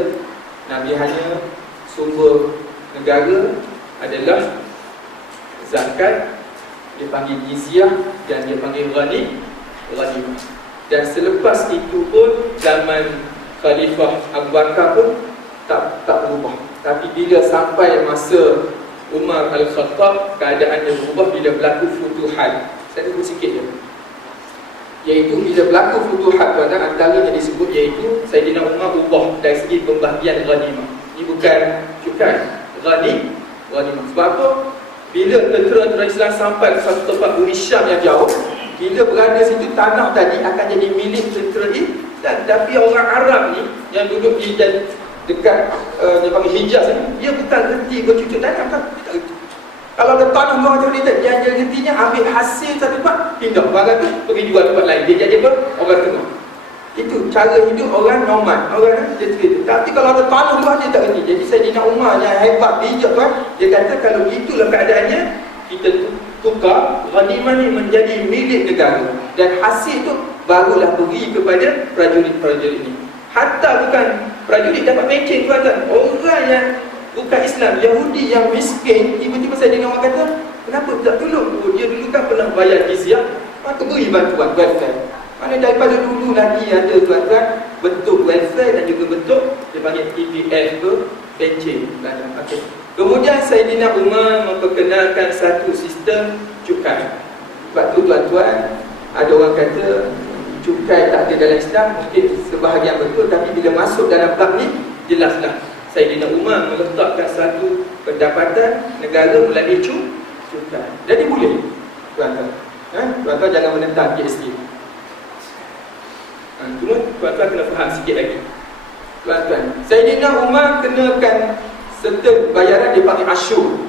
Nabi hanya sumber negara adalah zakat, dia panggil jizyah, dan dia panggil ghanimah. Dan selepas itu pun zaman Khalifah Abu Bakar pun tak berubah. Tapi bila sampai masa Umar Al-Khattab, keadaannya berubah bila berlaku futuhat. Saya sebut sikit je, iaitu bila berlaku futuhat, antaranya disebut iaitu Sayyidina Umar ubah dari segi pembahagian ghanimah. Ini bukan cukai, ghanimah. Sebab apa? Bila tentera Islam sampai ke satu tempat bumi Syam yang jauh, bila berada situ, tanah tadi akan jadi milik tentera Islam. Tapi orang Arab ni yang duduk di dekat dia panggil Hijaz ni, dia bukan reti bercucuk tanam kan. Kalau ada tanah luar macam ni, dia retinya ambil hasil satu tempat, pindah barang tu pergi jual tempat lain. Dia jadi apa? Orang tengah. Itu cara hidup orang nomad, orang jenis. Tapi kalau ada tanah luar, dia tak reti. Jadi Sayyidina Umar yang hebat, bijak tuan, dia kata kalau itulah keadaannya, kita tukar ghanimah ni menjadi milik negara, dan hasil tu barulah pergi kepada prajurit-prajurit ni. Hatta bukan prajurit dapat mencing tuan-tuan, orang yang bukan Islam, Yahudi yang miskin, tiba-tiba Sayyidina Umar kata, kenapa tak tolong? Dia dulu kan pernah bayar jizyah, maka beri bantuan welfare. Mana daripada dulu lagi ada tuan-tuan bentuk welfare dan juga bentuk dia panggil EPF ke pencen. Okay. Kemudian Sayyidina Umar memperkenalkan satu sistem cukai. Sebab tu tuan-tuan, ada orang kata cukai tak ada dalam Islam, mungkin sebahagian betul, tapi bila masuk dalam bab ni, jelaslah Sayyidina Umar meletakkan satu pendapatan negara melalui cukai. Jadi boleh tuan-tuan, tuan-tuan jangan menentang GST. Cuma tuan-tuan kena faham sikit lagi. Tuan-tuan, Sayyidina Umar kenakan serta bayaran dia panggil asyur.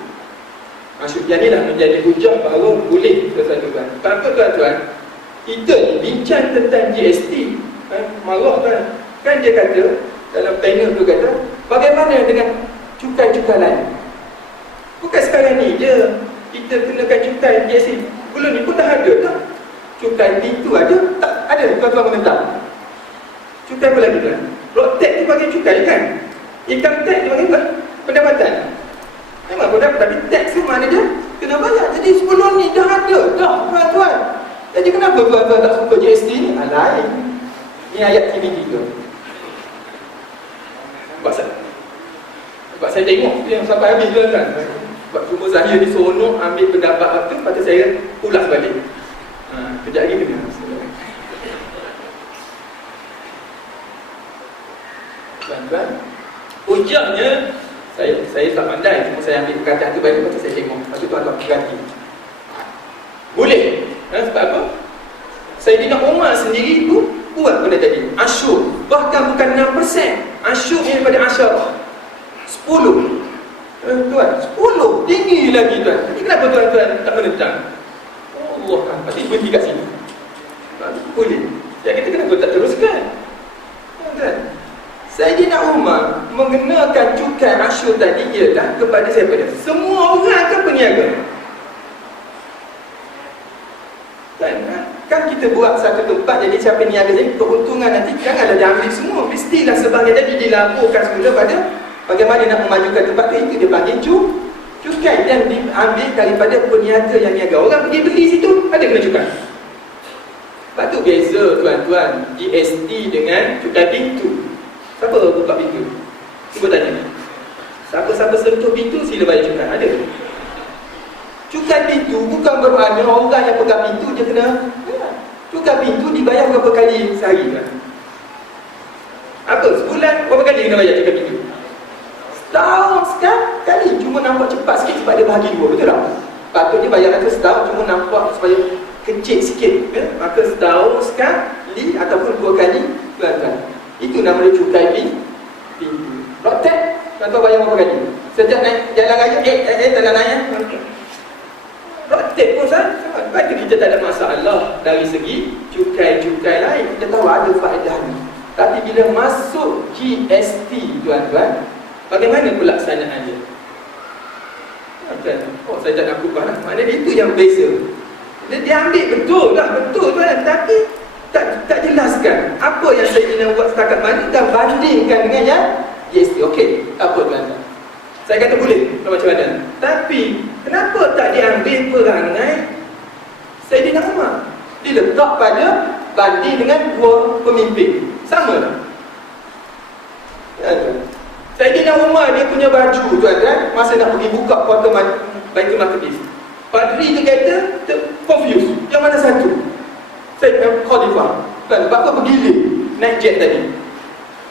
Asyur yang inilah menjadi hujah bahawa boleh tuan-tuan. Tapi tuan-tuan, kita ni bincang tentang GST, marah kan dia kata dalam panel tu kata, bagaimana dengan cukai-cukai lain? Bukan sekarang ni je kita kenakan cukai GST. Bulan ni pun dah ada tak? Cukai pintu ada? Tak ada, tuan-tuan menentang. Cukai apa lagi kan? Road tax tu bagi cukai kan? Income tax tu bagi apa? Pendapatan. Memang pendapat, tapi tax tu mana dia? Kena bayar. Jadi sebelum ni dah ada dah tuan-tuan. Jadi kenapa tuan-tuan tak suka GST ni? Lain. Ni ayat TV3. Sebab saya tengok yang sampai habis tuan-tuan. Sebab cuma Zahir ni seronok ambil pendapat tu, lepas tu saya ulas balik. Kejap lagi kena. Tuan-tuan, hujahnya saya tak pandai, cuma saya ambil perkataan tu balik, lepas tu saya tengok. Lepas tu tuan-tuan berganti. Boleh. Sebab apa? Sayyidina Umar sendiri tu buat benda tadi, asyur. Bahkan bukan 6%, asyur ni daripada asyarah 10. Tuan, 10 tinggi lagi tuan. Jadi kenapa tuan-tuan tak menentang? Allah kan, pasti berhenti kat sini. Boleh. Jadi kita kenapa tak teruskan? Tuan-tuan, Sayyidina Umar mengenakan cukai asyur tadi ialah kepada siapa dia? Semua orang kan peniaga. Kan kita buat satu tempat, jadi siapa ni ada ni, keuntungan nanti janganlah diambil semua. Mestilah sebagai jadi dilaporkan semula pada bagaimana nak memajukan tempat tu. Itu dia panggil cukai, dan diambil daripada peniaga yang niaga. Orang pergi beli situ, ada kena cukai. Sebab tu beza tuan-tuan GST dengan cukai pintu. Siapa buka pintu? Cuba tanya. Siapa-siapa sentuh pintu sila bayar cukai. Ada? Cukai pintu bukan bermakna orang yang pegang pintu je kena. Cukai pintu dibayar berapa kali sehari kan? Apa? Sebulan berapa kali kena bayar cukai pintu? Setahun sekali. Cuma nampak cepat sikit sebab dia bahagi dua. Betul tak? Patutnya bayaran tu setahun, cuma nampak supaya kecil sikit ya? Maka setahun sekali ataupun 2 kali tuan-tuan. Itu nama dia cukai pintu. Road tax tuan-tuan bayar berapa kali? Sejak naik jalan raya jalan raya road tax pun sama. Bagi kita tak ada masalah dari segi cukai-cukai lain. Kita tahu ada faedahnya. Tapi bila masuk GST tuan-tuan, bagaimana pelaksanaannya? Oh, saya tak nak kubah lah. Maknanya itu yang beza. Dia ambil betul tuan, tapi tak jelaskan apa yang saya buat setakat mana dan bandingkan dengan yang GST. Okey, apa tuan-tuan? Saya kata boleh, macam mana? Tapi kenapa tak diambil perangai Saidina Umar? Diletak pada banding dengan 2 pemimpin. Sama tak? Saidina Umar dia punya baju tuan-tuan, masa nak pergi buka kuarter Baitul Maqdis, padri tu kata confused. Yang mana satu? Saya Khalifah. Kan apa bergilir naik jet tadi.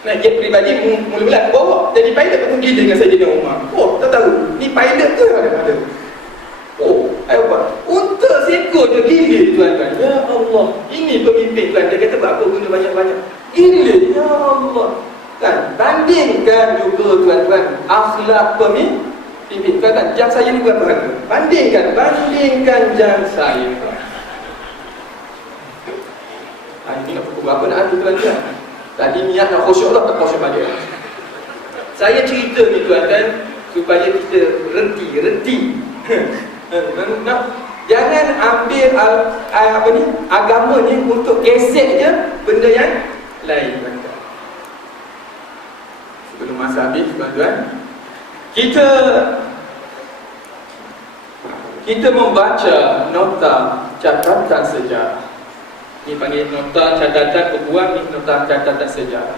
Naik jet peribadi mula-mula ke bawah. Jadi pilot pun gilir dengan Saidina Umar. Oh, tak tahu. Ni pilot ke ada? Oh, ayo buat. Unta seekor je gilir tuan-tuan. Ya Allah. Ini pemimpin tuan. Dia kata buat apa guna banyak-banyak. Gilir. Ya Allah. Kan bandingkan juga tuan-tuan akhlak pemimpin. Tuan-tuan, jam saya ni berapa harga? Bandingkan jam saya. Ini nak pukul berapa nak ada tuan-tuan? Tadi niat nak khusyuk lah, tak khusyuk balik. Saya cerita ni tuan-tuan supaya kita reti. Jangan ambil agama ni untuk gesek je benda yang lain. Sebelum masa habis tuan-tuan, kita membaca nota catatan sejarah. Ini panggil nota catatan peguam, ni nota catatan sejarah.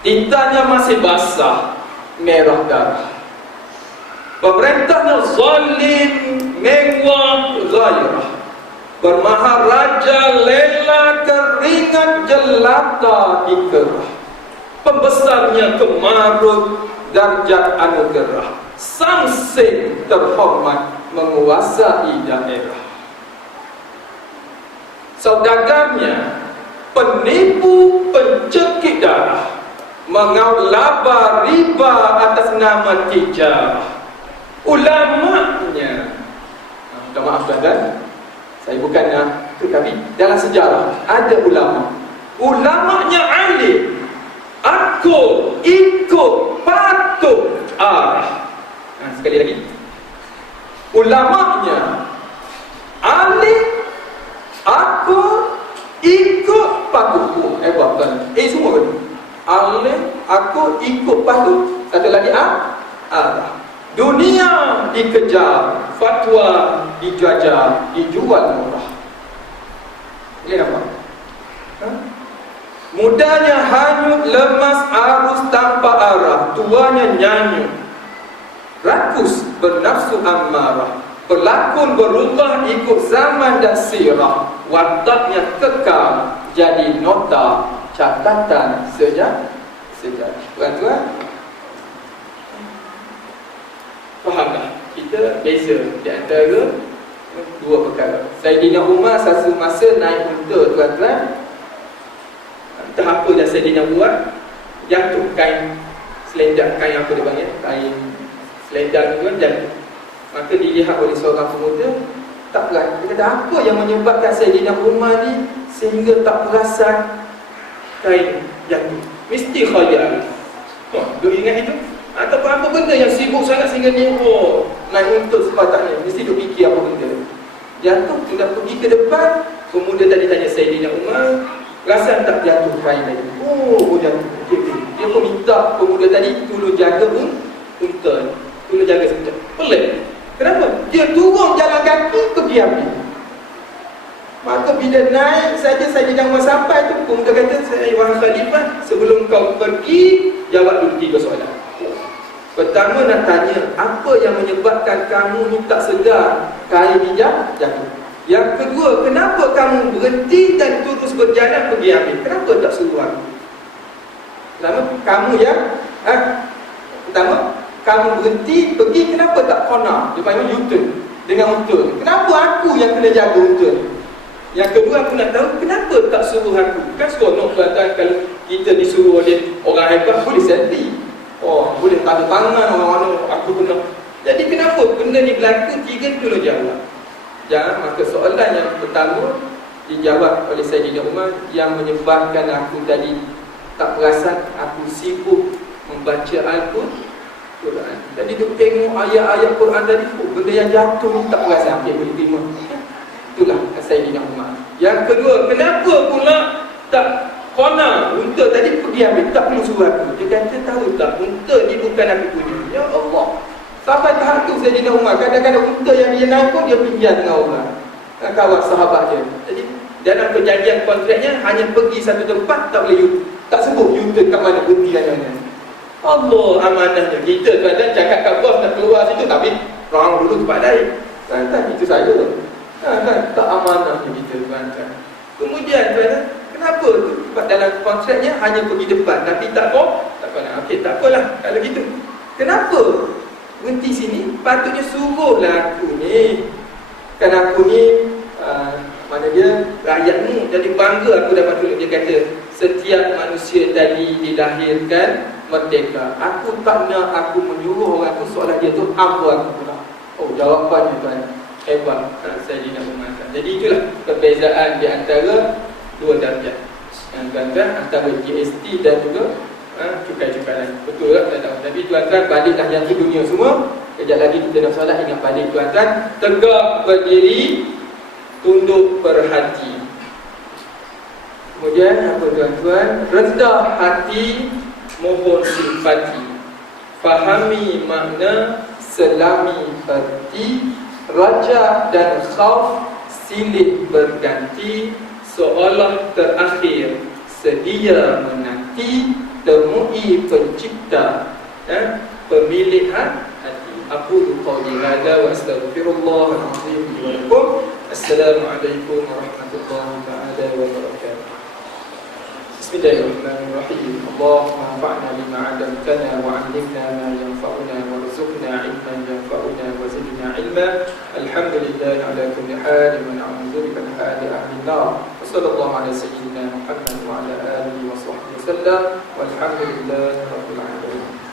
Tintanya masih basah, merah darah. Pemerintahnya zalim, mewah, ghairah. Bermaharaja lela keringat jelata dikerah. Pembesarnya kemarut, darjat anugerah. Samsing terhormat menguasai daerah. Saudagarnya penipu pencekik darah, mengaul laba riba atas nama tijarah. Ulamanya, minta maaf tuan-tuan, saya bukan tapi dalam sejarah ada ulamanya alim, aku ikut patuh arah. Sekali lagi, ulamanya alim, aku ikut patuh. Hebat tuan. Semua kan? Alim, aku ikut patuh. Satu lagi arah. Dunia dikejar, fatwa dijajah, dijual murah. Ini apa? Mudanya hanyut, lemas arus tanpa arah, tuanya nyanyut, rakus bernafsu ammarah, pelakon berubah ikut zaman dan sirah, wataknya kekal jadi nota catatan sejarah. Tuan-tuan, fahamlah kita beza di antara dua perkara. Saidina Umar satu masa naik unta tuan-tuan, entah apa yang Saidina buat, jatuh kain selendang, kain apa dia panggil, kain selendang tu kan jatuh. Maka dilihat oleh seorang pemuda, tak perasan. Dia kata, apa yang menyebabkan Saidina Umar ni sehingga tak perasan kain jatuh? Mesti khayal. Duk ingat itu? Ataupun apa benda yang sibuk sangat sehingga ni naik untuk sepatutnya, mesti duk fikir apa benda. Jatuh, sudah pergi ke depan, pemuda tadi tanya Sayyidina Umar, rasa tak jatuh kain tadi? Oh jatuh. Dia pun minta pemuda tadi tolong jaga unta, tolong jaga unta. Pelik. Kenapa? Dia turun jalan kaki pergi ambil. Maka bila naik saja Sayyidina Umar sampai tu, pemuda kata, wahai Khalifah, sebelum kau pergi, jawab dulu 3 soalan. Pertama nak tanya, apa yang menyebabkan kamu ni tak sedar kain ni jatuh? Yang kedua, kenapa kamu berhenti dan terus berjalan pergi ambil? Kenapa tak suruh aku? Pertama, kamu yang pertama, kamu berhenti pergi, kenapa tak kona? Dia panggil U-turn dengan unta. Kenapa aku yang kena jaga unta? Yang kedua, aku nak tahu kenapa tak suruh aku? Kan seronok tuan-tuan kalau kita disuruh oleh orang hebat, boleh selfie. Oh, boleh tanda tangan orang-orang, aku kena. Jadi kenapa benda ni berlaku? 3 kena jawab. Jangan, maka soalan yang pertama dijawab oleh Sayyidina Umar, yang menyebabkan aku tadi tak perasan, aku sibuk membaca Al-Quran. Jadi dia tengok ayat-ayat Quran tadi, benda yang jatuh ni tak perasan, dia boleh terima. Itulah Sayyidina Umar. Yang kedua, kenapa pula tak kona unta tadi pergi ambil, tak perlu suruh aku? Dia kata, tahu tak, unta ni bukan aku punya. Ya Allah. Sampai tahap tu Sayyidina Umar, kadang-kadang unta yang dia naik pun dia pinjam dengan orang, kawan sahabat dia. Jadi dalam perjanjian kontraknya hanya pergi satu tempat, tak boleh tak sebut U-turn kat mana, berhenti kat mana. Allah amanahnya. Kita tuan-tuan cakap kat bos nak keluar situ, tapi orang dulu tempat lain. Tuan-tuan, itu saja. Tak amanahnya kita tuan-tuan. Kemudian tuan-tuan, kenapa tu? Sebab dalam kontraknya hanya pergi depan, tapi tak nak. Okey, tak apalah kalau gitu. Kenapa berhenti sini? Patutnya suruhlah aku ni. Kan aku ni mana dia, rakyatmu, jadi bangga aku dapat tolong. Dia kata, setiap manusia tadi dilahirkan merdeka. Aku tak nak aku menyuruh orang tu, soalan dia tu apa aku pula. Oh, jawapannya tuan, hebat. Sayyidina Umar. Jadi itulah perbezaan di antara 2 darjat yang tuan-tuan, antara GST dan juga cukai-cukai lain. Betul tak? Tapi tuan-tuan, baliklah yang ke dunia semua. Kejap lagi kita nak solat, ingat balik tuan-tuan. Tegak berdiri, tunduk berhati. Kemudian apa tuan-tuan? Rendah hati, mohon simpati. Fahami makna, selami erti. Raja dan khauf silih berganti, seolah terakhir sedia menanti. Temui pencipta, pemilik hati. Aqulu qawli hadza wa astaghfirullah al-azim li wa lakum. Assalamualaikum warahmatullahi ta'ala wabarakatuh. Bismillahirrahmanirrahim. Allahumma anfa'na bima 'allamtana wa 'allimna ma yanfa'una warzuqna 'ilman yanfa'una wa zidna 'ilma. Alhamdulillah ala kulli hal wa na'udzu bika min hali ahli an-nar. Sallallahu ala sayyidina Muhammad wa ala alihi wa sahbihi wasallam. Walhamdulillahi rabbil alamin.